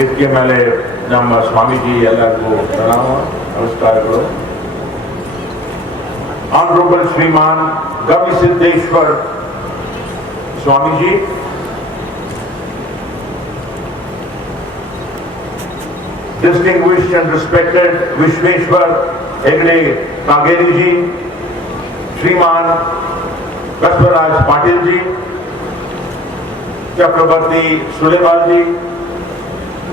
ವೇದಿಕೆ ಮೇಲೆ ನಮ್ಮ ಸ್ವಾಮೀಜಿ ಎಲ್ಲರಿಗೂ ಪ್ರಣಾಮ ನಮಸ್ಕಾರಗಳು. Honorable Shriman Gavisiddeshwar Swamiji, distinguished and respected Vishweshwar Hegde Kageri ji, Shriman Baswaraj Patil ji, Chakrabarti Sulewal ji,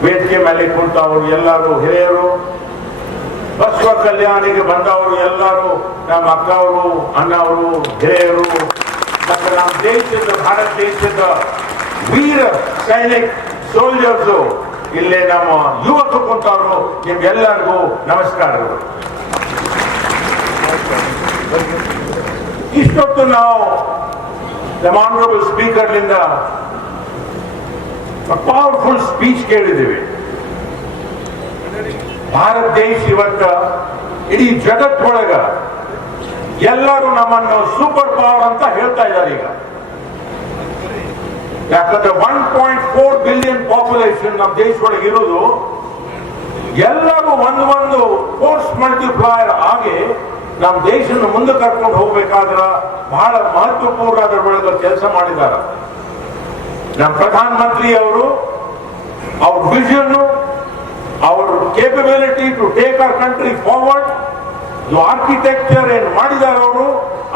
ವೇದಿಕೆ ಮೇಲೆ ಕುಂತವರು ಎಲ್ಲರೂ ಹಿರಿಯರು, ಬಸವ ಕಲ್ಯಾಣಿಗೆ ಬಂದವರು ಎಲ್ಲರೂ ನಮ್ಮ ಅಕ್ಕವರು ಅಣ್ಣವರು ಹಿರಿಯರು ಮತ್ತು ನಮ್ಮ ದೇಶದ ಭಾರತ ದೇಶದ ವೀರ ಸೈನಿಕ್ ಸೋಲ್ಜರ್ಸು ಇಲ್ಲೇ ನಮ್ಮ ಯುವಕರು ಕುಂತವರು ನಿಮ್ಗೆಲ್ಲರಿಗೂ ನಮಸ್ಕಾರಗಳು. ಇಷ್ಟೊತ್ತು ನಾವು ನಮ್ಮ ಆನರಬಲ್ ಸ್ಪೀಕರ್ನಿಂದ ಪವರ್ಫುಲ್ ಸ್ಪೀಚ್ ಕೇಳಿದ್ದೀವಿ. ಭಾರತ ದೇಶ ಇವತ್ತ ಇಡೀ ಜಗತ್ತೊಳಗ ಎಲ್ಲರೂ ನಮ್ಮನ್ನು ಸೂಪರ್ ಪವರ್ ಅಂತ ಹೇಳ್ತಾ ಇದ್ದಾರೆ. ಈಗ ಯಾಕಂದ್ರೆ 1.4 ಬಿಲಿಯನ್ ಪಾಪ್ಯುಲೇಷನ್ ನಮ್ಮ ದೇಶದೊಳಗೆ ಇರೋದು, ಎಲ್ಲರೂ ಒಂದು ಫೋರ್ಸ್ ಮಲ್ಟಿಪ್ಲಾಯರ್ ಆಗಿ ನಮ್ಮ ದೇಶನ ಮುಂದೆ ಕರ್ಕೊಂಡು ಹೋಗ್ಬೇಕಾದ್ರ ಬಹಳ ಮಹತ್ವಪೂರ್ಣ ಅದರೊಳಗೆ ಕೆಲಸ ಮಾಡಿದ್ದಾರೆ. ನಮ್ಮ ಪ್ರಧಾನ ಮಂತ್ರಿ ಅವರು ಅವ್ರ vision, our capability to take our country forward, architecture ಏನ್ ಮಾಡಿದಾರೆ ಅವರು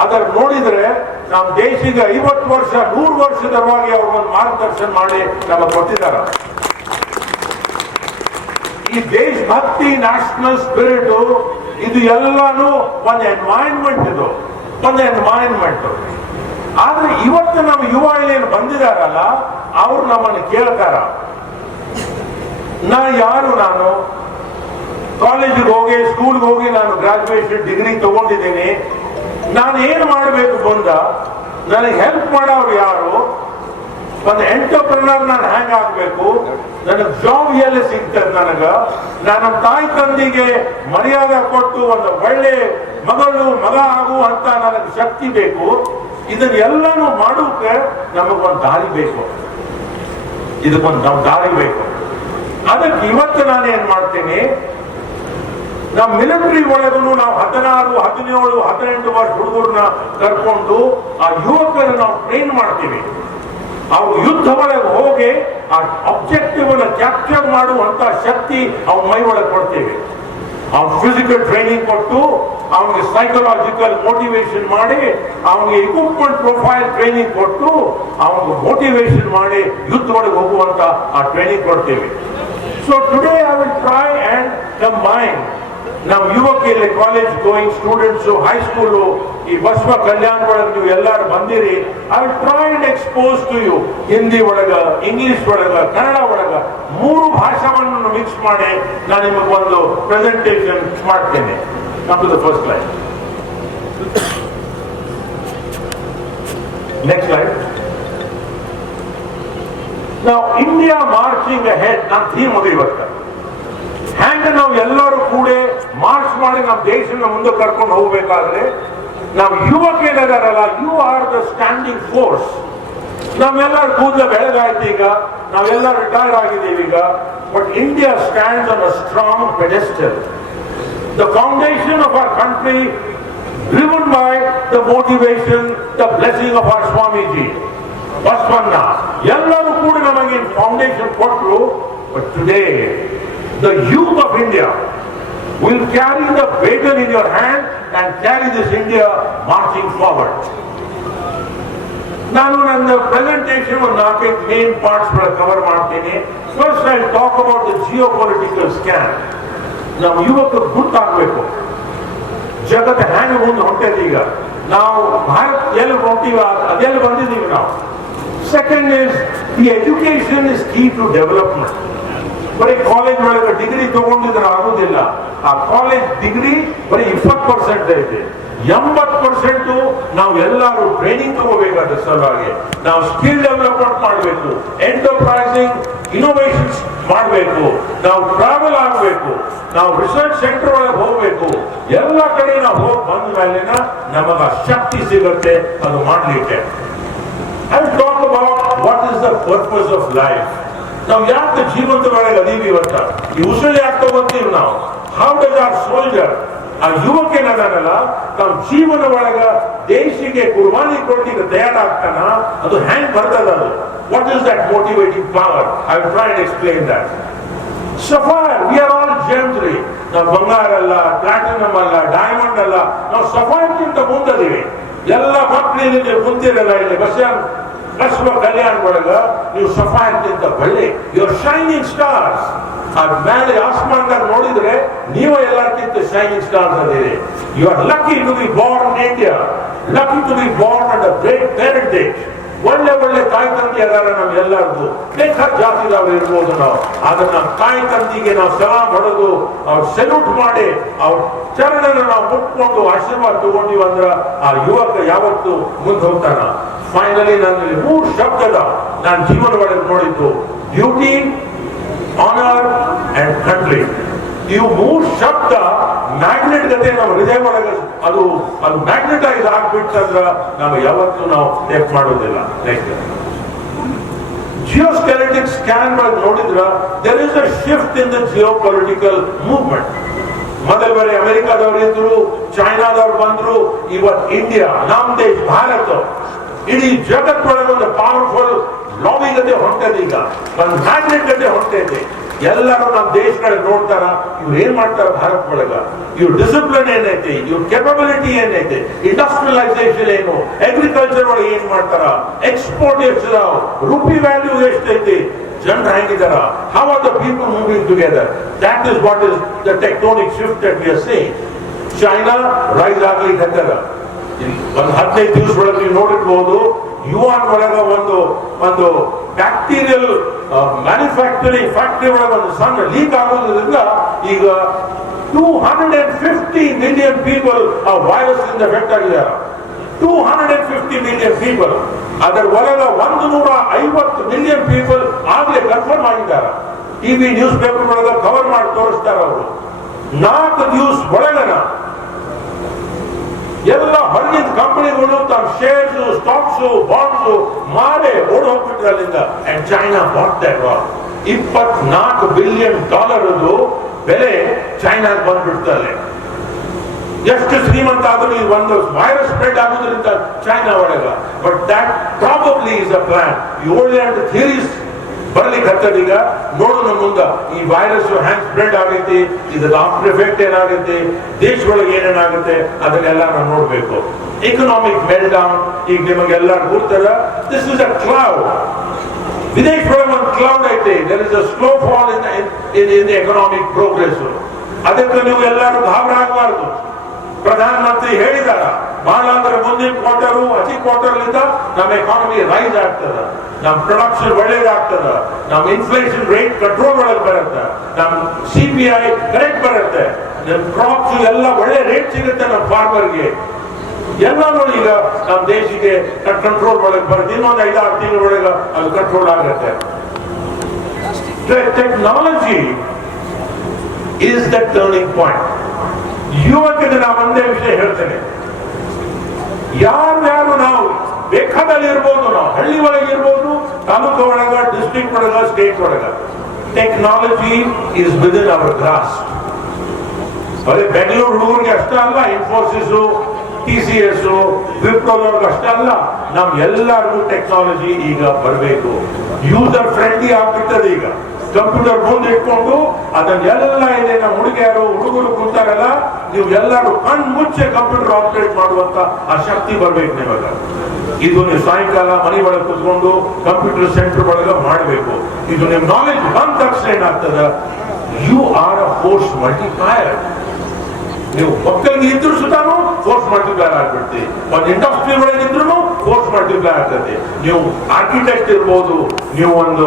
ಅದರ ನೋಡಿದ್ರೆ ನಮ್ಮ ದೇಶಕ್ಕೆ 50 ವರ್ಷ 100 ವರ್ಷದವರೆಗೆ ಅವರು ಒಂದು ಮಾರ್ಗದರ್ಶನ ಮಾಡಿ ನಮಗೆ ಕೊಟ್ಟಿದ್ದಾರೆ. ಈ ದೇಶಭಕ್ತಿ ನ್ಯಾಷನಲ್ ಸ್ಪಿರಿಟ್ ಇದು ಎಲ್ಲಾನು ಒಂದು ಎನ್ವೈರನ್ಮೆಂಟ್, ಇದು ಒಂದು ಎನ್ವೈರನ್ಮೆಂಟ್. ಆದ್ರೆ ಇವತ್ತು ನಮ್ಮ ಯುವ ಏನು ಬಂದಿದಾರಲ್ಲ ಅವ್ರು ನಮ್ಮನ್ನು ಕೇಳ್ತಾರ, ನಾನು ಕಾಲೇಜಿಗೆ ಹೋಗಿ ಸ್ಕೂಲ್ಗೆ ಹೋಗಿ ನಾನು ಗ್ರಾಜುಯೇಷನ್ ಡಿಗ್ರಿ ತಗೊಂಡಿದ್ದೀನಿ, ನಾನು ಏನು ಮಾಡಬೇಕು ಬಂದ ನನಗೆ ಹೆಲ್ಪ್ ಮಾಡೋರು ಯಾರು, ಒಂದು ಎಂಟರ್ಪ್ರಿನರ್ ನಾನು ಹ್ಯಾಂಗ್ ಆಗ್ಬೇಕು, ನನಗೆ ಜಾಬ್ ಎಲ್ಲಿ ಸಿಗ್ತದೆ, ನನ್ನ ತಾಯಿ ತಂದೆಗೆ ಮರ್ಯಾದೆ ಕೊಟ್ಟು ಒಂದು ಒಳ್ಳೆ ಮಗ ಆಗುವಂತ ನನಗೆ ಶಕ್ತಿ ಬೇಕು. ಇದನ್ನೆಲ್ಲಾನು ಮಾಡೋಕೆ ನಮಗೊಂದು ದಾರಿ ಬೇಕು, ಇದಕ್ಕೊಂದು ದಾರಿ ಬೇಕು. ಅದಕ್ಕೆ ಇವತ್ತು ನಾನು ಏನ್ ಮಾಡ್ತೀನಿ, ನಮ್ಮ ಮಿಲಿಟರಿ ಒಳಗೂ ನಾವು 16, 17, 18 ವರ್ಷ ಹುಡುಗರನ್ನ ಕರ್ಕೊಂಡು ಆ ಯುವಕರನ್ನ ನಾವು ಟ್ರೈನ್ ಮಾಡ್ತೀವಿ. ಅವ್ರು ಯುದ್ಧ ಒಳಗೆ ಹೋಗಿ ಆ ಆಬ್ಜೆಕ್ಟಿವ್ ಅನ್ನ ಕ್ಯಾಪ್ಚರ್ ಮಾಡುವಂತ ಶಕ್ತಿ ಅವ್ನ ಮೈ ಒಳಗೆ ಕೊಡ್ತೀವಿ. ಅವ್ನ ಫಿಸಿಕಲ್ ಟ್ರೈನಿಂಗ್ ಕೊಟ್ಟು ಅವನಿಗೆ ಸೈಕಲಾಜಿಕಲ್ ಮೋಟಿವೇಶನ್ ಮಾಡಿ, ಅವನಿಗೆ ಇಕ್ವಿಪ್ಮೆಂಟ್ ಪ್ರೊಫೈಲ್ ಟ್ರೈನಿಂಗ್ ಕೊಟ್ಟು ಅವನಿಗೆ ಮೋಟಿವೇಶನ್ ಮಾಡಿ ಯುದ್ಧ ಒಳಗೆ ಹೋಗುವಂತ ಆ ಟ್ರೈನಿಂಗ್ ಕೊಡ್ತೀವಿ. So today I will try and combine ನಮ್ಮ ಯುವಕರಲ್ಲಿ ಕಾಲೇಜ್ ಗೋಯಿಂಗ್ ಸ್ಟೂಡೆಂಟ್ಸ್, ಹೈಸ್ಕೂಲ್, ಈ ಬಸವ ಕಲ್ಯಾಣ ಒಳಗೆ ನೀವು ಎಲ್ಲರೂ ಬಂದಿರಿ. I will try and expose to you Hindi ಒಳಗ, ಇಂಗ್ಲಿಷ್ ಒಳಗ, ಕನ್ನಡ ಒಳಗ 3 ಭಾಷೆಗಳನ್ನು ಮಿಕ್ಸ್ ಮಾಡಿ ನಾನು ನಿಮಗೆ ಒಂದು ಪ್ರೆಸೆಂಟೇಷನ್ ಮಾಡ್ತೇನೆ. Come to the first slide. Next slide. ನಾವು ಇಂಡಿಯಾ ಮಾರ್ಚಿಂಗ್ ಅಹೆಡ್ ನನ್ನ ಥೀಮ್ ಅದು ಇವತ್ತು. ಹ್ಯಾಂಗ ನಾವು ಎಲ್ಲರೂ ಕೂಡ ಮಾರ್ಚ್ ಮಾಡಿ ನಮ್ಮ ದೇಶನ ಮುಂದೆ ಕರ್ಕೊಂಡು ಹೋಗ್ಬೇಕಾದ್ರೆ ನಾವು ಯುವಕರಿದಾರಲ್ಲ, you are the standing force. ನಮ್ಮೆಲ್ಲರೂ ಕೂದಲ ಬೆಳೆದಾಯ್ತು, ಈಗ ನಾವೆಲ್ಲ ರಿಟೈರ್ ಆಗಿದ್ದೀವಿ ಈಗ. But India stands on a strong pedestal. The foundation of our country driven by the motivation, the blessing of our Swamiji, Basavanna. ಎಲ್ಲರೂ ಕೂಡ ನಮಗೆ ಫೌಂಡೇಶನ್ ಕೊಟ್ಟರು. But today the youth of India will carry the baton in your hand and carry this India marching forward. ನಾನು ನನ್ನ presentation ಒಂದು 4 main parts cover ಮಾಡ್ತೀನಿ. First I talk about the geopolitical scam. ನಾವು ಯುವಕರು ಗುರ್ತಾಗಬೇಕು, ಜಗತ್ತು ಹ್ಯಾಂಗ ಮುಂದೆ ಹೊಂಟೈತಿ. ಈಗ ನಾವು ಭಾರತ ಎಲ್ಲಿ ಹೊಂಟೀವ ಅದೆಲ್ಲಿ ಬಂದಿದ್ದೀವಿ ನಾವು. Second is the education is key to development. ಬರೀ ಕಾಲೇಜ್ ಒಳಗೆ ಡಿಗ್ರಿ ತಗೊಂಡಿದ್ರೆ ಆಗುದಿಲ್ಲ. ಆ ಕಾಲೇಜ್ ಡಿಗ್ರಿ ಬರೀ 20% ಐತೆ. 80% ನಾವು ಎಲ್ಲರೂ ಟ್ರೈನಿಂಗ್ ತಗೋಬೇಕಾದ ಸಲುವಾಗಿ ನಾವು ಸ್ಕಿಲ್ ಡೆವಲಪ್ಮೆಂಟ್ ಮಾಡಬೇಕು, ಎಂಟರ್ಪ್ರೈಸಿಂಗ್ ಇನೋವೇಷನ್ಸ್ ಮಾಡಬೇಕು, ನಾವು ಟ್ರಾವೆಲ್ ಆಗಬೇಕು, ನಾವು ರಿಸರ್ಚ್ ಸೆಂಟರ್ ಒಳಗೆ ಹೋಗ್ಬೇಕು. ಎಲ್ಲ ಕಡೆ ನಾವು ಹೋಗಿ ಬಂದ ಮೇಲಿನ ನಮಗ ಶಕ್ತಿ ಸಿಗುತ್ತೆ ಅದು ಮಾಡ್ಲಿಕ್ಕೆ. I talk about what is the purpose of life. ನಾವು ಯಾಕೆ ಜೀವಂತವಾಗಿ ಅದೀವಿ ಇವತ್ತ? ಈ ಉಸಿರು ಯಾಕೆ ತಗೋತೀವಿ ನಾವು? ಹೌ ಡಸ್ ಆರ್ ಸೋಲ್ಜರ್, ಆ ಯುವಕೇನಲ್ಲ ತಾವು ಜೀವನ ಒಳಗ ದೇಶಕ್ಕೆ ಕುರ್ಬಾನಿ ಕೊಡ್ಲಿಕ್ಕೆ ತಯಾರಾಗ್ತಾನ, ಅದು ಹ್ಯಾಂಗ್ ಬರ್ತದ? ಅದು what is that motivating power? I will try and explain that. Sapphire, we are all gems ರೀ. ನಾವು ಬಂಗಾರ ಅಲ್ಲ, ಪ್ಲಾಟಿನಮ್ ಅಲ್ಲ, ಡೈಮಂಡ್ ಅಲ್ಲ, ನಾವು ಸಫೈರ್ಗಿಂತ ಮುಂದದೀವಿ. ಎಲ್ಲ ಮಕ್ಕಳು ನೀವು ಕುಂತಿರಲ್ಲ ಇಲ್ಲಿ ಬಸವ ಕಲ್ಯಾಣ ಒಳಗ, ನೀವು ಸಫೈರ್ಗಿಂತ ಬಳ್ಳಿ, ಯುವರ್ ಶೈನಿಂಗ್ ಸ್ಟಾರ್ಸ್. ಆ ಮೇಲೆ ಆಸ್ಮಾನ್ದಾಗ ನೋಡಿದ್ರೆ ನೀವು ಎಲ್ಲಕ್ಕಿಂತ ಶೈನಿಂಗ್ ಸ್ಟಾರ್ಸ್ ಅದಿರಿ. You are lucky to be born in India, lucky to be born and a great parentage. ಒಳ್ಳೆ ಒಳ್ಳೆ ತಾಯಿ ತಂದೆ ಅದಾರ ನಮ್ಗೆಲ್ಲರಿಗೂ. ಬೇಕಾದ ಜಾತಿದವ್ರು ಇರ್ಬೋದು, ನಾವು ಆದ್ರೆ ನಮ್ಮ ತಾಯಿ ತಂದಿಗೆ ನಾವು ಸಲಾಮ್ ಹೊಡೆದು ಅವ್ರು ಸೆಲ್ಯೂಟ್ ಮಾಡಿ ಅವ್ರ ಚರಣನ ನಾವು ಮುಟ್ಕೊಂಡು ಆಶೀರ್ವಾದ ತಗೊಂಡಿವಿ ಅಂದ್ರ ಆ ಯುವಕ ಯಾವತ್ತು ಮುಂದೆ ಹೋಗ್ತಾನ. ಫೈನಲಿ ನನ್ನಲ್ಲಿ 3 ಶಬ್ದದ ನಾನು ಜೀವನ ಒಳಗೆ ನೋಡಿದ್ದು: ಡ್ಯೂಟಿ, ಆನರ್ ಅಂಡ್ ಕಂಟ್ರಿ. ಇವು 3 ಶಬ್ದ ಮ್ಯಾಗ್ನೆಟ್ ಗತೆ ನಮ್ಮ ಹೃದಯ ಒಳಗೆ ಅದು ಮ್ಯಾಗ್ನೆಟೈಸ್ ಆಗ್ಬಿಟ್ಟಂದ್ರ ನಾವು ಯಾವತ್ತೂ ನಾವು ಟೇಕ್ ಮಾಡೋದಿಲ್ಲ. ಜಿಯೋಸ್ಕೆಲೆಟಿಕ್ ಸ್ಕ್ಯಾನ್ ಒಳಗೆ ನೋಡಿದ್ರ there is a shift in the geopolitical movement. ಮೊದಲ ಬಾರಿ ಅಮೆರಿಕಾದವ್ರು ಇದ್ರು, ಚೈನಾದವ್ರು ಬಂದ್ರು, ಇವತ್ತು ಇಂಡಿಯಾ, ನಮ್ಮ ದೇಶ ಭಾರತ ಇಡೀ ಜಗತ್ತೊಳಗೆ ಒಂದು ಪವರ್ಫುಲ್ ಲಾಬಿ ಗತೆ ಹೊಂಟದ. ಈಗ ಒಂದು ಮ್ಯಾಗ್ನೆಟ್ ಗತೆ ಹೊಂಟೈತೆ. ಎಲ್ಲರೂ ನಮ್ಮ ದೇಶಗಳ ನೋಡ್ತಾರ, ಇವ್ರು ಏನ್ ಮಾಡ್ತಾರ ಭಾರತ ಒಳಗ, ಇವ್ರ ಡಿಸಿಪ್ಲಿನ್ ಏನೈತಿ, ಇವ್ರ ಕೆಪಬಿಲಿಟಿ ಏನೈತಿ, ಇಂಡಸ್ಟ್ರಿಯಲೈಸೇಷನ್ ಏನು, ಅಗ್ರಿಕಲ್ಚರ್ ಒಳಗೆ ಏನ್ ಮಾಡ್ತಾರ, ಎಕ್ಸ್ಪೋರ್ಟ್ ಎಷ್ಟಿದಾವ, ರುಪಿ ವ್ಯಾಲ್ಯೂ ಎಷ್ಟೈತಿ, ಜನರು ಹೆಂಗಿದಾರ, how are the people moving together. That is what is the tectonic shift that we are seeing. China rise ಆಗ್ಲಿಕ್ಕೆ ಹತ್ತಾರ. ಒಂದು 15 ದಿವಸ ಒಳಗೆ ನೀವು ನೋಡಿರ್ಬೋದು, ಯುವಾನ್ ಒಳಗ ಒಂದು ಬ್ಯಾಕ್ಟೀರಿಯಲ್ ಮ್ಯಾನುಫ್ಯಾಕ್ಚರಿಂಗ್ ಫ್ಯಾಕ್ಟರಿ ಒಳಗೆ ಒಂದು ಸಣ್ಣ ಲೀಕ್ ಆಗೋದ್ರಿಂದ ಈಗ 250 ಮಿಲಿಯನ್ ಪೀಪಲ್ ಆ ವೈರಸ್ ಇಂದ ಎಫೆಕ್ಟ್ ಆಗಿದ್ದಾರೆ. 250 ಮಿಲಿಯನ್ ಪೀಪಲ್. ಅದರ ಒಳಗ 150 ಮಿಲಿಯನ್ ಪೀಪಲ್ ಆಗ್ಲೇ ಕನ್ಫರ್ಮ್ ಆಗಿದ್ದಾರೆ. ಟಿವಿ ನ್ಯೂಸ್ ಪೇಪರ್ ಒಳಗ ಕವರ್ ಮಾಡಿ ತೋರಿಸ್ತಾರ. ಅವರು 4 ದಿವಸ ಒಳಗನ ಎಲ್ಲ ಹೊರಗಿನ ಕಂಪನಿಗಳು ತಮ್ಮ ಶೇರ್ಸ್, ಸ್ಟಾಕ್ಸ್, ಬಾಂಡ್ಸ್ ಮಾರೇ ಓಡ್ ಹೋಗ್ಬಿಟ್ರೆ ಅಲ್ಲಿಂದ. And China bought that all. $24 billion ಬೆಲೆ ಚೈನಾಗೆ ಬಂದ್ಬಿಡ್ತದೆ. ಎಷ್ಟು ಶ್ರೀಮಂತ ಆದ್ರೂ ಈ ಒಂದು ವೈರಸ್ ಸ್ಪ್ರೆಡ್ ಆಗೋದ್ರಿಂದ ಚೈನಾ ಒಳಗ. But that probably is a plan. 7 theories ಬರ್ಲಿಕ್ಕೆ ಹತ್ತದ. ಈಗ ನೋಡೋಣ ಮುಂದ ಈ ವೈರಸ್ ಹ್ಯಾಂಗ್ ಸ್ಪ್ರೆಡ್ ಆಗೈತಿ, ಇದರ ಆಫ್ಟರ್ ಎಫೆಕ್ಟ್ ಏನಾಗುತ್ತೆ, ದೇಶದೊಳಗೆ ಏನೇನಾಗುತ್ತೆ ಅದನ್ನೆಲ್ಲ ನಾವು ನೋಡ್ಬೇಕು. ಎಕನಾಮಿಕ್ ಮೆಲ್ಟ್ ಡೌನ್ ಈಗ ನಿಮಗೆಲ್ಲ ಗೊತ್ತದ. This is a cloud. ವಿದೇಶದೊಳಗೆ ಒಂದು ಕ್ಲೌಡ್ ಐತೆ. There is a slow fall in the economic progress. ಅದಕ್ಕೆ ನೀವು ಎಲ್ಲರೂ ಗಾಬರಿ ಆಗಬಾರ್ದು. ಪ್ರಧಾನಮಂತ್ರಿ ಹೇಳಿದಾರ, ಬಹಳ ಅಂದ್ರೆ ಮುಂದಿನ ಕ್ವಾರ್ಟರು ಅತಿ ಕ್ವಾರ್ಟರ್ಲಿಂದ ನಮ್ಮ ಎಕಾನಮಿ ರೈಸ್ ಆಗ್ತದ, ನಮ್ಮ ಪ್ರೊಡಕ್ಷನ್ ಒಳ್ಳೇದಾಗ್ತದ, ನಮ್ಮ ಇನ್ಫ್ಲೇಷನ್ ರೇಟ್ ಕಂಟ್ರೋಲ್ ಒಳಗೆ ಬರುತ್ತೆ, ನಮ್ಮ CPI ಕರೆಕ್ಟ್ ಬರುತ್ತೆ, ನಮ್ಮ ಕ್ರಾಪ್ಸ್ ಎಲ್ಲ ಒಳ್ಳೆ ರೇಟ್ ಸಿಗುತ್ತೆ ನಮ್ಮ ಫಾರ್ಮರ್ಗೆ. ಎಲ್ಲ ನೋಡಿ ಈಗ ನಮ್ಮ ದೇಶಕ್ಕೆ ಕಂಟ್ರೋಲ್ ಒಳಗೆ ಬರುತ್ತೆ. ಇನ್ನೊಂದು 5-6 ತಿಂಗಳ ಒಳಗೆ ಅದು ಕಂಟ್ರೋಲ್ ಆಗುತ್ತೆ. Technology is the turning point. ಯುವಕರಿಗೆ ನಾವು ಒಂದೇ ವಿಷಯ ಹೇಳ್ತೇನೆ, ಯಾರ್ಯಾರು ನಾವು ಬೇಕಾದಲ್ಲಿ ಇರ್ಬೋದು, ನಾವು ಹಳ್ಳಿ ಒಳಗೆ ಇರ್ಬೋದು, ತಾಲೂಕು ಒಳಗ, ಡಿಸ್ಟ್ರಿಕ್ಟ್ ಒಳಗ, ಸ್ಟೇಟ್ ಒಳಗ, technology is within our grass. ಅದೇ ಬೆಂಗಳೂರು ಹುಡುಗರಿಗೆ ಅಷ್ಟೇ ಅಲ್ಲ, ಇನ್ಫೋಸಿಸ್, TCS, ವಿಪ್ರೋದವ್ರಿಗೆ ಅಷ್ಟೇ ಅಲ್ಲ, ನಮ್ ಎಲ್ಲರಿಗೂ ಟೆಕ್ನಾಲಜಿ ಈಗ ಬರಬೇಕು. ಯೂಸರ್ ಫ್ರೆಂಡ್ಲಿ ಆಗ್ಬಿಟ್ಟದೆ. ಈಗ ಕಂಪ್ಯೂಟರ್ ಮುಂದೆ ಇಟ್ಕೊಂಡು ಅದನ್ನೆಲ್ಲ ಇದೆ ನಮ್ಮ ಹುಡುಗರು ಕುಂತಾರಲ್ಲ, ನೀವು ಎಲ್ಲರೂ ಕಣ್ಣು ಮುಚ್ಚೆ ಕಂಪ್ಯೂಟರ್ ಆಪರೇಟ್ ಮಾಡುವಂತ ಆ ಶಕ್ತಿ ಬರ್ಬೇಕು ನಿಮಗೆ. ಇದು ನೀವು ಸಾಯಂಕಾಲ ಮನೆ ಒಳಗೆ ಕುತ್ಕೊಂಡು ಕಂಪ್ಯೂಟರ್ ಸೆಂಟರ್ ಒಳಗೆ ಮಾಡಬೇಕು. ಇದು ನಿಮ್ ನಾಲೆಜ್ ಬಂದ ತಕ್ಷಣ ಏನಾಗ್ತದ, you are a force multiplier. ನೀವು ಮಕ್ಕಳಿಗೆ ಇದ್ರು ಸುತ್ತಾನು ಫೋರ್ಸ್ ಮಲ್ಟಿಪ್ಲೈಯರ್ ಆಗ್ಬಿಡ್ತೀವಿ. ಒಂದು ಇಂಡಸ್ಟ್ರಿ ಒಳಗೆ ಇದ್ರು ಫೋರ್ಸ್ ಮಲ್ಟಿಪ್ಲೈ ಆಗ್ತದೆ. ನೀವು ಆರ್ಕಿಟೆಕ್ಟ್ ಇರ್ಬೋದು, ನೀವು ಒಂದು